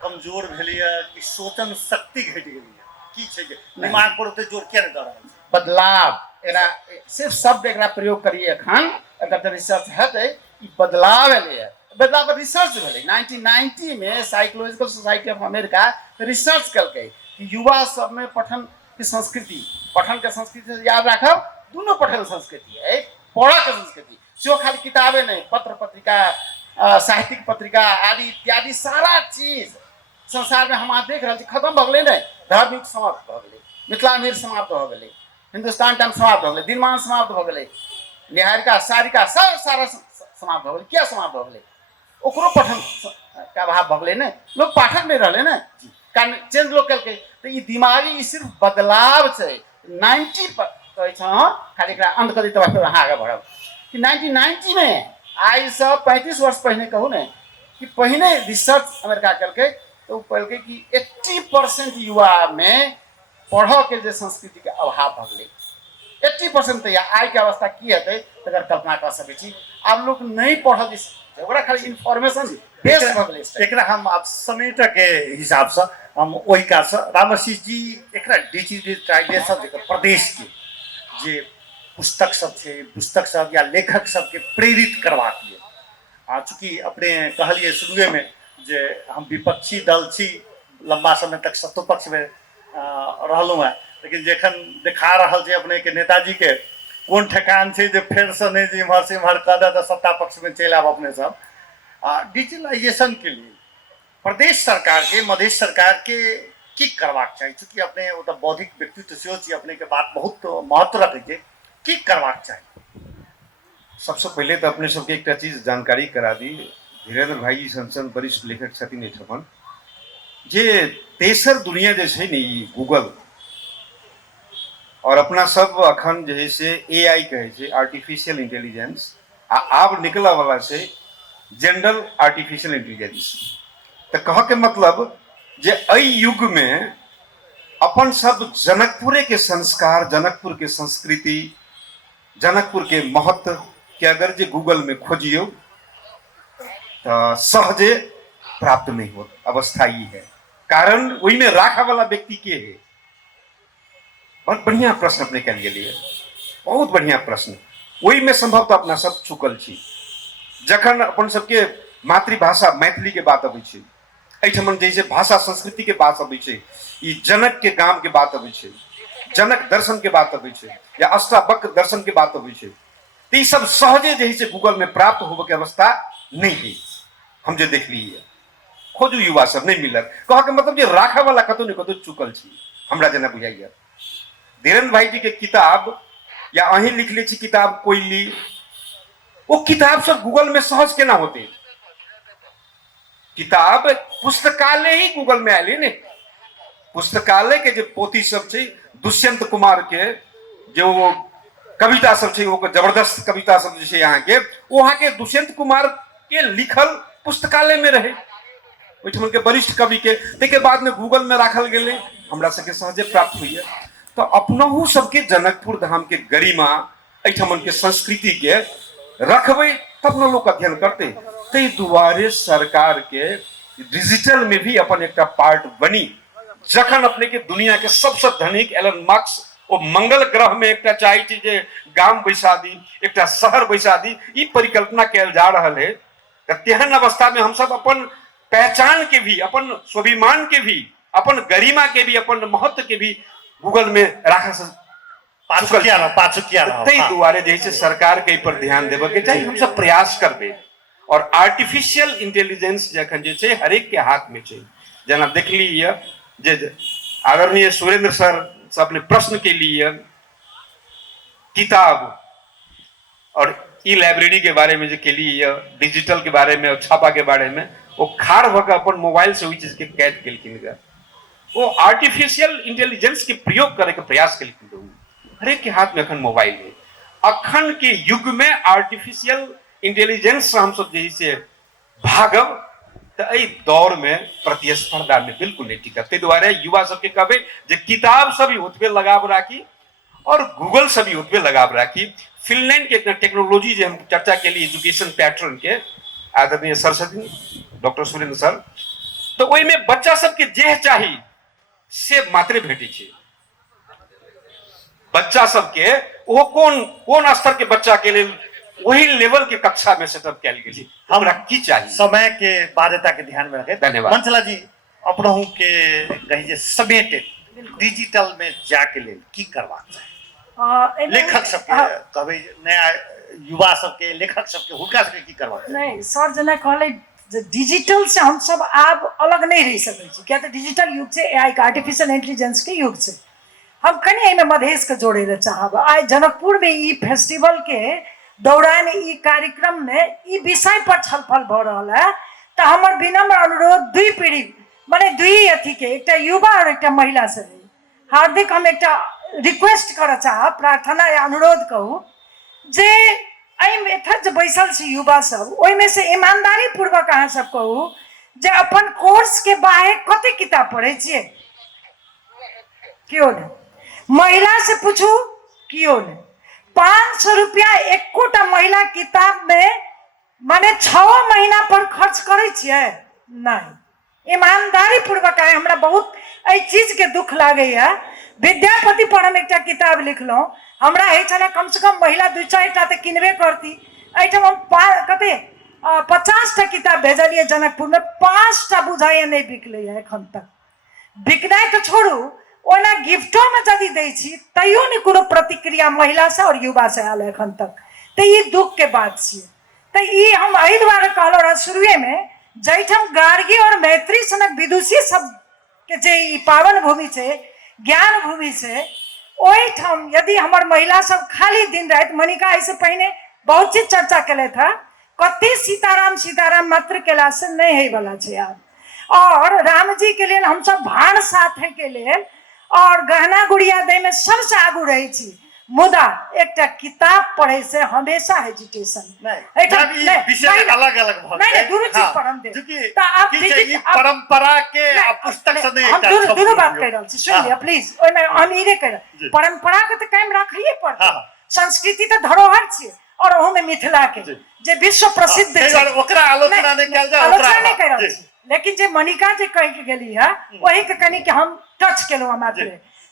कमजोर भेलैया कि सोचन शक्ति घट गेलैया, की छै जे दिमाग पर ओते जोर किया नहीं दऽ रहल छै। बदलाव एकरा सिर्फ शब्द एकरा प्रयोग करिए एखन, अगर रिसर्च हेतै ई बदलाव एलै है। बदलाव पर रिसर्च भेलै 1990 में psychological society of America research कलकै कि युवा सब में पठन की संस्कृति, पठन के संस्कृति से याद राखब दोनों पठन संस्कृति है, पढ़ के संस्कृति जो खाली किताबें नहीं, पत्र पत्रिका, साहित्यिक पत्रिका आदि इत्यादि सारा चीज संसार में हम देख रहे खत्म भ गए नहीं। धार्मिक समाप्त भ गए, मिथिला मीर समाप्त भ गए, हिंदुस्तान टाइम समाप्त हो गए, दिनमान समाप्त हो गए, निहारिका सारिका सब सारा समाप्त हो गए। क्या समाप्त हो गए, ओकरो पठन का अभाव भ गए ना, लोग पाठक नहीं रहे ना, कारण चेंज लोग कल तो ये दिमागी सिर्फ बदलाव से 90 पर खाली अंत कर दी तब आगे बढ़ब कि 1990 में आज से 35 वर्ष पहले कहूँ न कि पहले रिसर्च अमेरिका कल तो कहल कि 80% युवा में पढ़ के जे संस्कृति के अभाव भ गए। 80% तो आज के अवस्था की हेतै तकर कल्पना कर सकै छी। आप लोग नहीं पढ़ल, ओकरा खाली इन्फॉर्मेशन बेस भ गेलै। एकरा हम आप समेट के हिसाब से हम वही का रामाशीष जी एकरा डिजिटाइजेशन प्रदेश के जे पुस्तक सब छै, पुस्तक सब या लेखक सबके प्रेरित करबाक लिए। चूँकि अपने कहलिए शुरुए में जे हम विपक्षी दल छी, लंबा समय तक सत्तो पक्ष में रहलहुँ हैं, लेकिन जखन देखा रहल छै अपने के नेताजी के कोन ठेकान छै जे फेर से नहीं जे इम्हर से इम्हर कह दे तो सत्ता पक्ष में चलि आब अपने सब। डिजिटलाइजेशन के लिए प्रदेश सरकार के, मधेश सरकार के की करबाक चाहिए, चूँकि अपने वो तो बौद्धिक व्यक्तित्व से छी, अपने के बात बहुत महत्व रखे छै, की करबाक चाहिए। सबसे पहले तो अपने सबके एक चीज जानकारी करा दी, धीरेन्द्र भाई संसद वरिष्ठ लेखक छथिन एठमन जे तेसर दुनिया जे छै ने गूगल और अपना सब अखन जे है से AI कहे छै, आर्टिफिशियल इंटेलिजेंस, आब निकला वाला से जनरल आर्टिफिशियल इंटेलिजेंस। तो कह के मतलब जे अई युग में अपन सब जनकपुरे के संस्कार, जनकपुर के संस्कृति, जनकपुर के महत्व के अगर जे गूगल में खोजियो तो सहजे प्राप्त नहीं हो अवस्था ही है। कारण वही में राखा वाला व्यक्ति के है। बहुत बढ़िया प्रश्न अपने कल लिए। बहुत बढ़िया प्रश्न। वही में संभवतः अपना सब चुकल छी। जखन अपन सबके मातृभाषा मैथिली के बात अबै छै, एहिठमन जैसे भाषा संस्कृति के बात अबै छै, ई जनक के गाम के बात अबै छै, जनक दर्शन के बात अबै छै, या अष्टावक्र दर्शन के बात अबै छै, तो ये सब सहजे जे है गूगल में प्राप्त होबे के अवस्था नहीं है। हम जे देख ली है, खोजू युवा सब नहीं मिलत, कह के मतलब जे राखा वाला कतौ ने कतौ चुकल छी। हमरा जना बुझाइया धीरेन्द्र भाई जी के किताब या अहीं लिख ली किताब कोई ली, वो किताब सब गूगल में सहज केना होते? किताब पुस्तकालय ही गूगल में आयल ने। पुस्तकालय के जो पोथी सब छै, दुष्यंत कुमार के जो कविता सब छै, वो जबरदस्त कविता सब जे छै यहाँ के, वहां के दुष्यंत कुमार के लिखल पुस्तकालय में रहे, ओहिठमन के वरिष्ठ कवि के, तेके बाद में गूगल में राखल गेले, हमरा सबके सहजे प्राप्त हुई। तो अपनहु सबके जनकपुर धाम के गरिमा, एहिठमन के संस्कृति के रखबे तब न लोग अध्ययन करते। तै दुआरे सरकार के डिजिटल में भी अपन एक पार्ट बनी। जखन अपने के दुनिया के सबसे धनिक एलन मार्क्स ओ मंगल ग्रह में एक चाहे छै जे गाम बैसा दी, एक शहर बैसा दी, ई परिकल्पना कैल जा रहल है। तेहन अवस्था में हम सब अपन पहचान के भी, अपन स्वाभिमान के भी, अपन गरिमा के भी, अपन महत्व के भी गूगल में राखा से तै दुआरे जैसे सरकार के पर ध्यान देवे के चाहिए, हम सब प्रयास करबे। और आर्टिफिशियल इंटेलिजेंस जखन जे छै हरेक के हाथ में छै। जना देखली है जे आदरणीय सुरेंद्र सर से अपने प्रश्न के लिए किताब और ई लाइब्रेरी के बारे में जो के लिए, डिजिटल के बारे में और छापा के बारे में, वो खाड़ होकर अपन मोबाइल से वही चीज के कैद केलखिन। वो आर्टिफिशियल इंटेलिजेंस के प्रयोग करे के प्रयास केलखिन। हरेक के हाथ में अखन मोबाइल है। अखन के युग में आर्टिफिशियल इंटेलिजेंस से हम सब जैसे भागब तो एहि दौर में प्रतिस्पर्धा में बिल्कुल नहीं टिकत। ते दुआरे युवा सबके कहबे जे किताब से भी ओतबे लगाव राखी और गूगल से भी ओतबे लगाव राखी। फिनलैंड के टेक्नोलॉजी जो हम चर्चा के लिए एजुकेशन पैटर्न के आदरणीय सर छथिन डॉक्टर सुरेंद्र सर, तो ओहि में बच्चा सबके जे चाही से मात्रे भेटे छै। बच्चा सबके वो कौन स्तर के बच्चा के लिए वही लेवल के कक्षा में सेटअप कैल गेल। हमरा की चाहिए? समय के बाध्यता के ध्यान में रखे। धन्यवाद। मंचला जी अपनहु के कही जे समेटे डिजिटल में जाके लेल की करबाक चाही? लेखक सबके कहबै, नया युवा सबके, लेखक सबके, हुनका सबके की करबाक चाही? नहीं सर जना कहले डिजिटल से हम सब आब अलग नहीं रह सकै छी, किया तो डिजिटल युग छै, एआई का आर्टिफिशियल इंटेलिजेंस के युग छै। हम कनी एहिमे मधेश के जोड़े ले चाहब। आइ जनकपुर में ई फेस्टिवल के दौरान ई कार्यक्रम में ई विषय पर छलफल भ रहा है। तो हमर विनम्र अनुरोध दुई पीढ़ी माने दुई अथी के, एक युवा और एक महिला से हार्दिक हम एक रिक्वेस्ट कर चाहब, प्रार्थना या अनुरोध कहू जे एहिमे एथर जे बैसल छी युवा सब, ओहिमे से ईमानदारी पूर्वक अहाँ सब कहू जे अपन कोर्स के बाहे कते किताब पढ़े छियै? क्यों नहीं? महिला से पूछू, क्यों नहीं? 500 रुपया एकोटा महिला किताब में माने 6 महीना पर खर्च करे छियै? नहीं। ईमानदारी पूर्वक है। हमरा बहुत एहि चीज के दुख लागे है। विद्यापति पर हम एक किताब लिखलहुँ, हमरा है छले कम से कम महिला 2-4 टा तो किनबे करती। एहिठाम हम कते 50 टा किताब भेजलिए जनकपुर में, 5 टा बुझाइए नहीं बिकले है एखन तक। बिकनाइ तो छोड़ू, ओना गिफ्टो में यदि दै छी तैयो नहीं कोनो प्रतिक्रिया महिला से और युवा से आयल एखन तक। तो ये दुख के बात छियै। तो ये हम एहि दुआरे कहलहुँ रहा शुरुए में, जैठम गार्गी और मैत्री सनक विदुषी सब के जे ई पावन भूमि छै, ज्ञान भूमि छै, ओहिठाम यदि हमर महिला सब खाली दिन रात, मनिका इससे पहले बहुत चीज चर्चा केले था, कते सीताराम सीताराम मात्र केला से नहीं है वाला छै यार। और राम जी के लिए हम सब भाण साथे के लिए और गहना गुड़िया दे में सबसे आगू रही छी, मुदा एक किताब पढ़े से हमेशा हेजिटेशन विषय अलग अलग नहीं दोनों चीज पढ़म दे तो आप परंपरा के पुस्तक से नहीं, हम दोनों बात कह रहा छी, सुन लिया प्लीज। ओइ में हम इरे कह रहा, परंपरा के तो कायम राखिए पड़त। संस्कृति तो धरोहर छियै और ओहो में मिथिला के जे विश्व प्रसिद्ध छै, ओकरा आलोचना नहीं कैल जा, आलोचना नहीं कर रहल छी। लेकिन जे मनिका जे कह के गेली है वही के कनी के हम टच केलहुँ मात्र।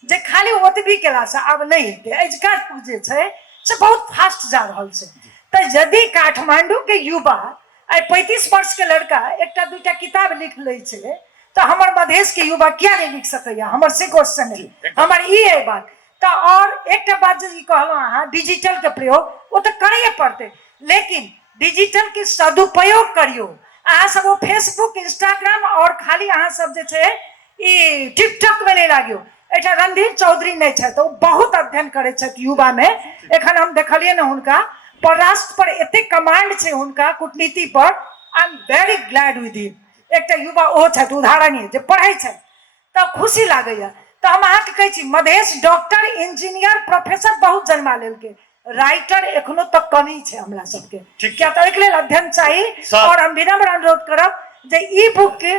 जे खाली ओतबी केलासँ आब नहि हेतै। अजुका जे छै से बहुत फास्ट जा रहल छै। तऽ यदि काठमांडू के युवा आई 35 वर्ष के लड़का एकटा दूटा किताब लिख लै छै तऽ हमर मधेश के युवा किया नहीं लिख सकैया? हमर से क्वेश्चन है, हमर ई है बात। तो और एक बात जे कहलहुँ अहाँ डिजिटल के प्रयोग वो तो करे पड़ते, लेकिन डिजिटल के सदुपयोग करियो। अहाँ सब वो फेसबुक इंस्टाग्राम और खाली अहाँ सब जे छै ई टिकटॉक में नहीं लागियो। एटा रणधीर चौधरी नहीं है तो बहुत अध्ययन करे युवा में। एखन हम देखलिए न हुनका परराष्ट्र पर एते कमांड है हुनका कूटनीति पर। I am very glad with him. एक युवा ओ उदाहरण जे पढ़े तो खुशी लागैया। तो हम अहाँ के कहै छी मधेश डॉक्टर इंजीनियर प्रोफेसर बहुत जन्मा लेलकै, राइटर एखनो तक कमी है हमरा सबके। क्या तो एक अध्ययन चाहिए। और हम विनम्र अनुरोध करब जे ई बुक के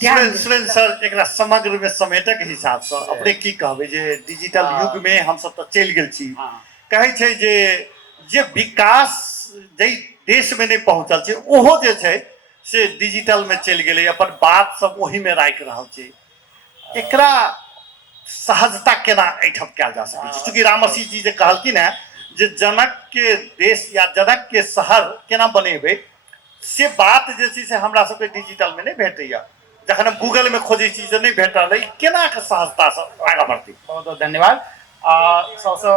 ध्यान सुरेंद्र सर एकरा समग्र में समेटक हिसाब से अपने की कहबे जे डिजिटल युग में हम सब तो चल गेल छी। कहै छै जे विकास जे देश में नहीं पहुंचल छै ओहो जे छै से डिजिटल में चल गेलै, अपन बात सब वही में राखि रहल छै। एकरा सहजता केना ऐठम कयल जा सकै छै? चूँकि रामसी जी जे कहलखिन है जे जनक के देश या जनक के शहर केना बनेबै, से बात जे छै से हमरा सबके डिजिटल में नहीं भेटैया। जखन हम गूगल में खोजै छी जे नहीं भेट रहल है, केना के सहजता से आगाँ बढ़तै? बहुत बहुत धन्यवाद। सबसे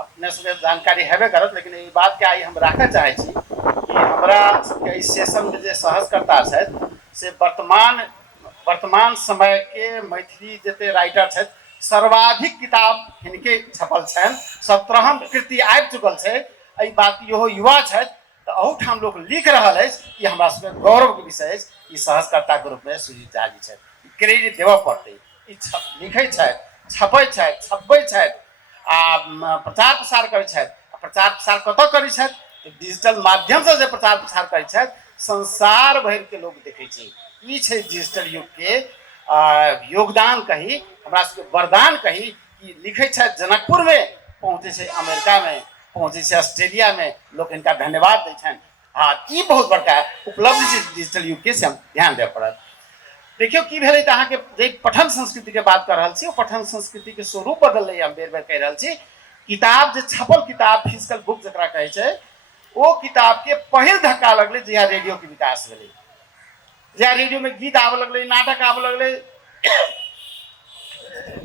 अपने सबके जानकारी हेबे करत, लेकिन ई बात के आई हम राखऽ चाहै छी कि हमरा सबके इस सेशन में जे सहजकर्ता छथि से वर्तमान समय के मैथिली जते राइटर छथि सर्वाधिक किताब हिनके छपल छनि, 17हम कृति आबि चुकल छै। एहि बात इहो युवा छथि तऽ अहूठाम लोक लिख रहल अछि कि हमरा सबके गौरव के विषय अछि। ई सहजकर्ता के रूप में सुजीत झा जी छथि, क्रेडिट देबऽ पड़तै। ई लिखै छथि, छपै छथि, छपबै छथि आ प्रचार प्रसार करै छथि। प्रचार प्रसार कतऽ करै छथि? डिजिटल माध्यम से जे प्रचार प्रसार करै छथि संसार भरि के लोग देखै छै। ई छै डिजिटल युग के योगदान कही, हमरा सबके वरदान कही कि लिखै छथि जनकपुर में, पहुँचे छै अमेरिका में, पहुँचे छै ऑस्ट्रेलिया में, लोग इनका धन्यवाद दै छनि। हाँ, ई बहुत बड़का उपलब्धि छै डिजिटल युग के, से हम ध्यान देव पड़त। देखियो की भेलै तऽ अहाँके जे पठन संस्कृति के बात कर रहल छी, पठन संस्कृति के स्वरूप बदललै। हम बेर बेर कहि रहल छी किताब जे छपल किताब फिजिकल बुक जकरा कहै छै, ओ किताब के पहिल धक्का लगलै जहिया रेडियो के विकास भेलै। जहिया रेडियो में गीत आबऽ लगलै, नाटक आबऽ लगलै,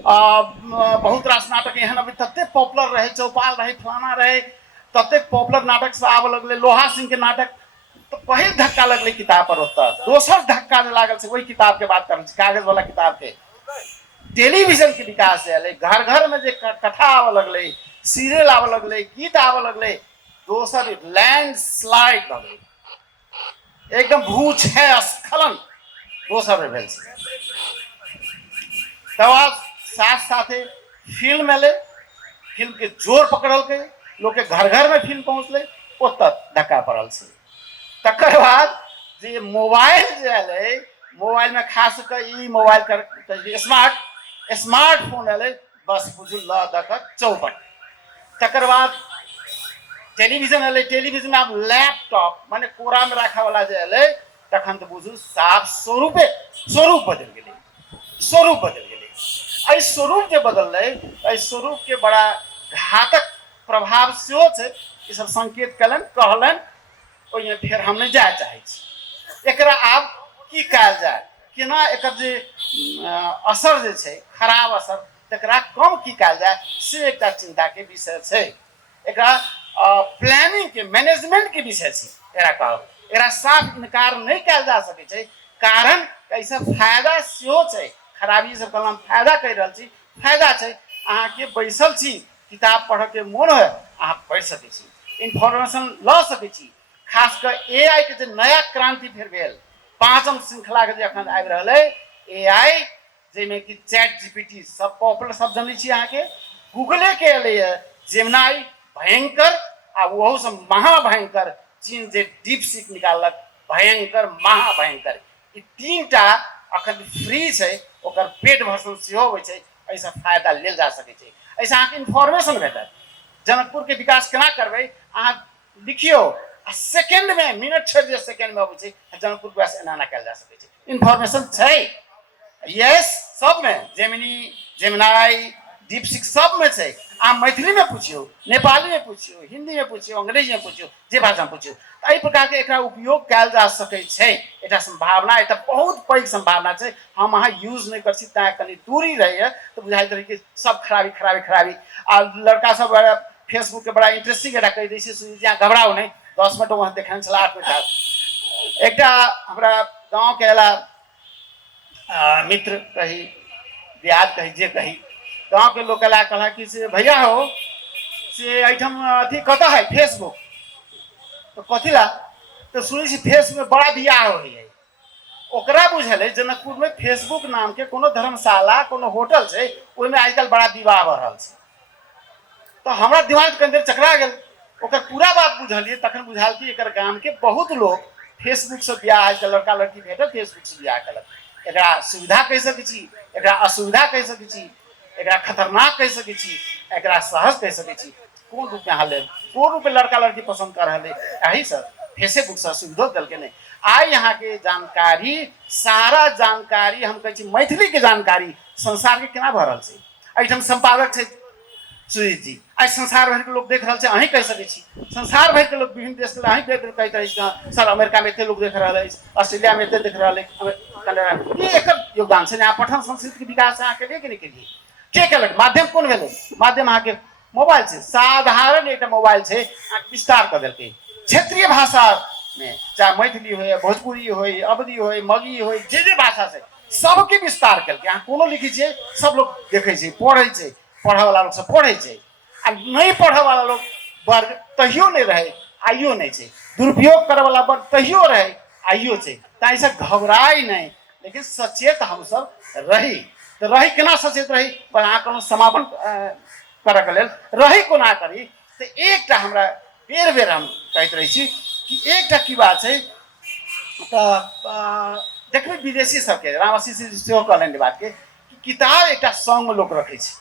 बहुत रास नाटक एहन अभी तते पॉपुलर रहे, चौपाल रहे, फलाना रहे, तते पॉपुलर नाटक सब आबऽ लगलै, लोहा सिंह के नाटक। तो पहिल धक्का लगलै किताब पर। ओतऽ दोसर धक्का जे लागल से वही किताब के बात कर रहल छी, कागज वाला किताब के। टेलीविजन के विकास भेलै, घर घर में जे कथा आबऽ लगलै, सीरियल आबऽ लगलै, गीत आबऽ लगलै। दोसर लैंडस्लाइड भऽ गेलै, एकदम भूक्षय स्खलन दोसर में भेल छै। तब साथ साथे फिल्म एलै, फिल्म के जोर पकड़लकै, लोग के घर घर में फिल्म पहुँचलै, ओतऽ धक्का पड़ल छै। तकर बाद जे मोबाइल जे एलै, मोबाइल में खास कऽ ई मोबाइल कर स्मार्टफोन एलै, बस बुझू ल दऽ चौपट। तकर बाद टेलीविजन एलै, टेलीविजन आब लैपटॉप माने कोरा में राखा वाला जे एलै, तखन तऽ बुझू साफ स्वरूप बदल गेलै, स्वरूप बदल गेलै। एहि स्वरूप जे बदललै, एहि स्वरूप के बड़ा घातक प्रभाव सेहो छै। ई सब संकेत कलन कहलन, ओहिमे फेर हम नहीं जाय चाहै छी। एकरा आब की कयल जाय, केना एकर जे असर जे छै खराब असर, तकरा कम की कयल जाय, से एकटा चिंता के विषय छै। एकरा प्लानिंग के मैनेजमेंट के विषय छै। एकरा कहब, एकरा साफ इनकार नहीं कयल जा सकै छै, कारण एहिसँ फायदा सेहो छै। खराबी से कहलहुँ, फायदा कहि रहल छी, फायदा छै। अहाँके बैसल छी, किताब पढ़ऽ के मोन है, अहाँ पढ़ि सकै छी, इन्फॉर्मेशन लऽ सकै छी। खास कर एआई के जे नया क्रांति फेर भेल, 5म श्रृंखला के जे अखन आबि रहल है एआई, जाहिमे कि चैट जीपीटी सब पॉपुलर सब जनै छी अहाँके। गूगले के एलै है जेमिनाई, भयंकर, आ वहू से महाभयंकर चीन जे डीप सीक निकाललक, भयंकर महाभयंकर। ई 3टा अखन फ्री छै, ओकर पेड वर्जन सेहो होइ छै। एहिसँ फायदा लेल जा सकै छै, एहिसँ अहाँके इन्फॉर्मेशन भेटत। जनकपुर के विकास केना करबै, अहाँ लिखियो आ सेकेंड में, मिनट छोड़ि दियौ, सेकेंड में अबै छै जनकपुर विकास एना कयल जा सकै छै। इन्फॉर्मेशन छै, यस, सब में जेमिनी जेमिनाई, डीपसिक सब में छै। अहाँ मैथिली में पूछियो, नेपाली में पूछियो, हिंदी में पूछियो, अंग्रेजी में पूछियो, जे भाषा में पूछियो, एहि प्रकार के एकरा उपयोग कयल जा सकै छै। एटा संभावना, एटा बहुत पैघ संभावना छै। हम अहाँ यूज नहीं कर छी, तें कनी दूरी रहैए तो बुझाइत रही कि सब खराबी खराबी खराबी। आ लड़का सब फेसबुक के बड़ा इंटरेस्टिंग एटा कहि दै छै, सुनिया घबराओ नहीं, 10 मिनट वहाँ देखने छला, 8 मिनट। एकटा हमरा गाँव के एला मित्र कही, दियाद कही, जे कही, गाँव के लोग एला कहला कि से भैया हो से एठम अथी कतऽ है फेसबुक, तो कथी ला, तो सुनी छी फेसबुक में बड़ा बियाह हो है। ओकरा बुझल है जनकपुर में फेसबुक नाम के कोनो धर्मशाला, कोनो होटल छै, ओहिमे आजकल बड़ा विवाह भऽ रहल छै। तो हमरा दिमाग के अंदर चकरा गेल, ओकर पूरा बात बुझलिए, तखन बुझाल कि एकर गाम के बहुत लोग फेसबुक से बियाह, आजकल लड़का लड़की भेटल फेसबुक से बियाह कलक। एकरा सुविधा कहि सकै छी, एकरा असुविधा कहि सकै छी, एकरा खतरनाक कहि सकै छी, एकरा सहज कहि सकै छी। कोन रूप में अहाँ लेब, कोन रूप में लड़का लड़की पसंद कर रहे यही सर फेसबुक से सुविधा दल के नहीं। आइ यहाँ के जानकारी, सारा जानकारी हम कहै छी मैथिली के जानकारी संसार के केना भऽ रहल छै। एहिठाम संपादक छै सुजीत जी, आज संसार भर के लोग देख रहा है, अहीं कह सकै छी। संसार भर के लोग विभिन्न देश के अहीं कहते रहे सर अमेरिका में एते लोग देख रहा है, ऑस्ट्रेलिया में एते देख रहा है, कनाडा में। ये एकर योगदान छै। यहाँ पठन संस्कृति के विकास अहाँ के लिए कि नहीं केलिए, के केलक, माध्यम कोन भेलै, माध्यम अहाँ के मोबाइल छै। साधारण एक मोबाइल छै, विस्तार कर देलकै क्षेत्रीय भाषा में, चाहे मैथिली हो, भोजपुरी हो, अवधी हो, मगी हो, जे भाषा छै सबके विस्तार केलकै। अहाँ कोनो लिखै छियै सब लोग देखै छै, पढ़ै छै, पढ़े वाला लोग सब पढ़े छै, आ नहीं पढ़े वाला लोग वर्ग तहियो नहीं रहे, आइयो नहीं छै। दुरुपयोग करे वाला वर्ग तहियो रहे, आइयो छै। ताहि से घबराई नहीं, लेकिन सचेत हम सब रही। तो रही केना सचेत रही, पर अहाँ कोनो समापन करे के लेल रही कोना करी। तो एकटा हमरा बेर बेर हम कहैत रही छी कि एकटा की बात छै, तो देखबै विदेशी सबके, रामआशीष जी सेहो कहलनि बात के, कि किताब एकटा संग में लोग रखै छै।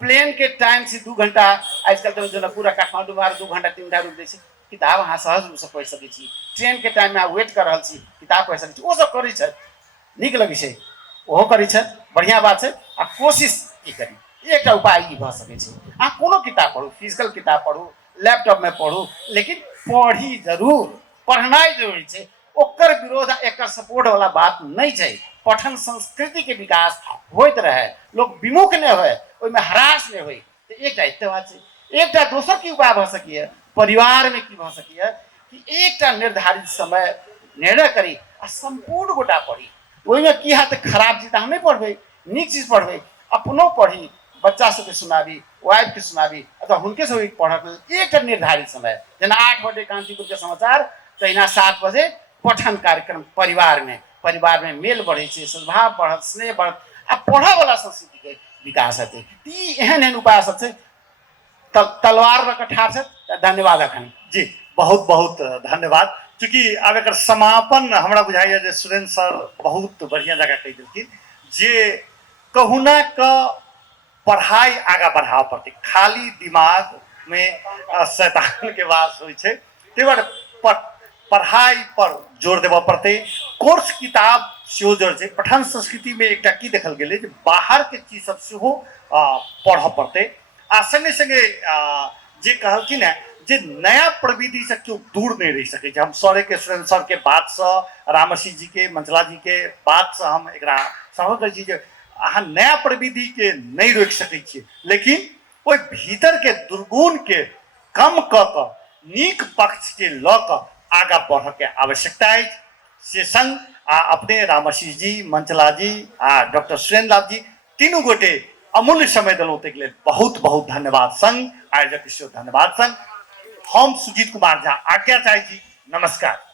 प्लेन के टाइम से 2 घंटा, आजकल तो जनकपुर काठमांडू में 2 घंटा 3 घंटा रुक दै छै, किताब अहाँ सहज रूप से पढ़ि सकै छी। ट्रेन के टाइम में अहाँ वेट कर रहल छी, किताब पढ़ि सकै छी। ओ सब करै छै, नीक लगै छै, ओहो करै छै, बढ़िया बात छै। आ कोशिश की करी, एकटा उपाय ई भऽ सकै छै, अहाँ कोनो किताब पढ़ू, फिजिकल किताब पढ़ू, लैपटॉप में पढ़ू, लेकिन पढ़ी जरूर, पढ़नाइ जरूरी छै। ओकर विरोध, एकर सपोर्ट वाला बात नहीं छै। पठन संस्कृति के विकास होइत रहे, लोग विमुख नहीं होए, ओहिमे हरास नहीं होई। तो एकटा एते बात छै। एकटा दोसर की उपाय भऽ सकैए, परिवार में की भऽ सकैए कि एकटा निर्धारित समय निर्णय करी आ संपूर्ण गोटा पढ़ी। ओहिमे की हैत, खराब चीज हम नहीं पढ़बै, नीक चीज पढ़बै, अपनो पढ़ी, बच्चा सबके सुनाबी, वाइफ के सुनाबी, अथवा हुनके सब पढ़क एकटा निर्धारित समय। जेना 8 बजे कांचीपुर के समाचार, तहिना 7 बजे पठन कार्यक्रम परिवार में मेल बढ़े छै, सद्भाव बढ़त, स्नेह बढ़त, आ पढ़े वाला संस्कृति के विकास हेतै। ई एहन एहन उपाय सब छै, तलवार रख ठाढ़ छै। धन्यवाद अखन जी, बहुत बहुत धन्यवाद। चूँकि आब एकर समापन हमरा बुझाइए जे सुरेंद्र सर बहुत बढ़िया जगह कहि देलखिन, जे कहुना क पढ़ाई आगा बढ़ाव पड़तै। खाली दिमाग में शैतान के वास होइ छै, तै दुआरे पढ़ाई पर जोर देबऽ पड़तै। कोर्स किताब सेहो जरूर छै। पठन संस्कृति में एकटा की देखल गेलै जे बाहर के चीज सब सेहो पढ़ऽ पड़तै। आ संगे संगे जे कहलखिन है जे नया प्रविधि से क्यों दूर नहीं रह सके। हम सर के सुरेंद्र सर के बात से, रामआशीष जी के, मंचला जी के बात से हम एकरा समझ करै छी जे अहाँ नया प्रविधि के नहीं रोक सकै छियै, लेकिन ओहि भीतर के दुर्गुण के कम क क नीक पक्ष के ल क आगा बढ़ के आवश्यकता है। से संग अपने रामआशीष जी, मंचला जी आ डॉक्टर सुरेंद्र लाल जी तीनों गोटे अमूल्य समय दिलौं तक लेल बहुत बहुत धन्यवाद संग, आयोजक धन्यवाद संग। हम सुजीत कुमार झा आज्ञा चाहे छी। नमस्कार।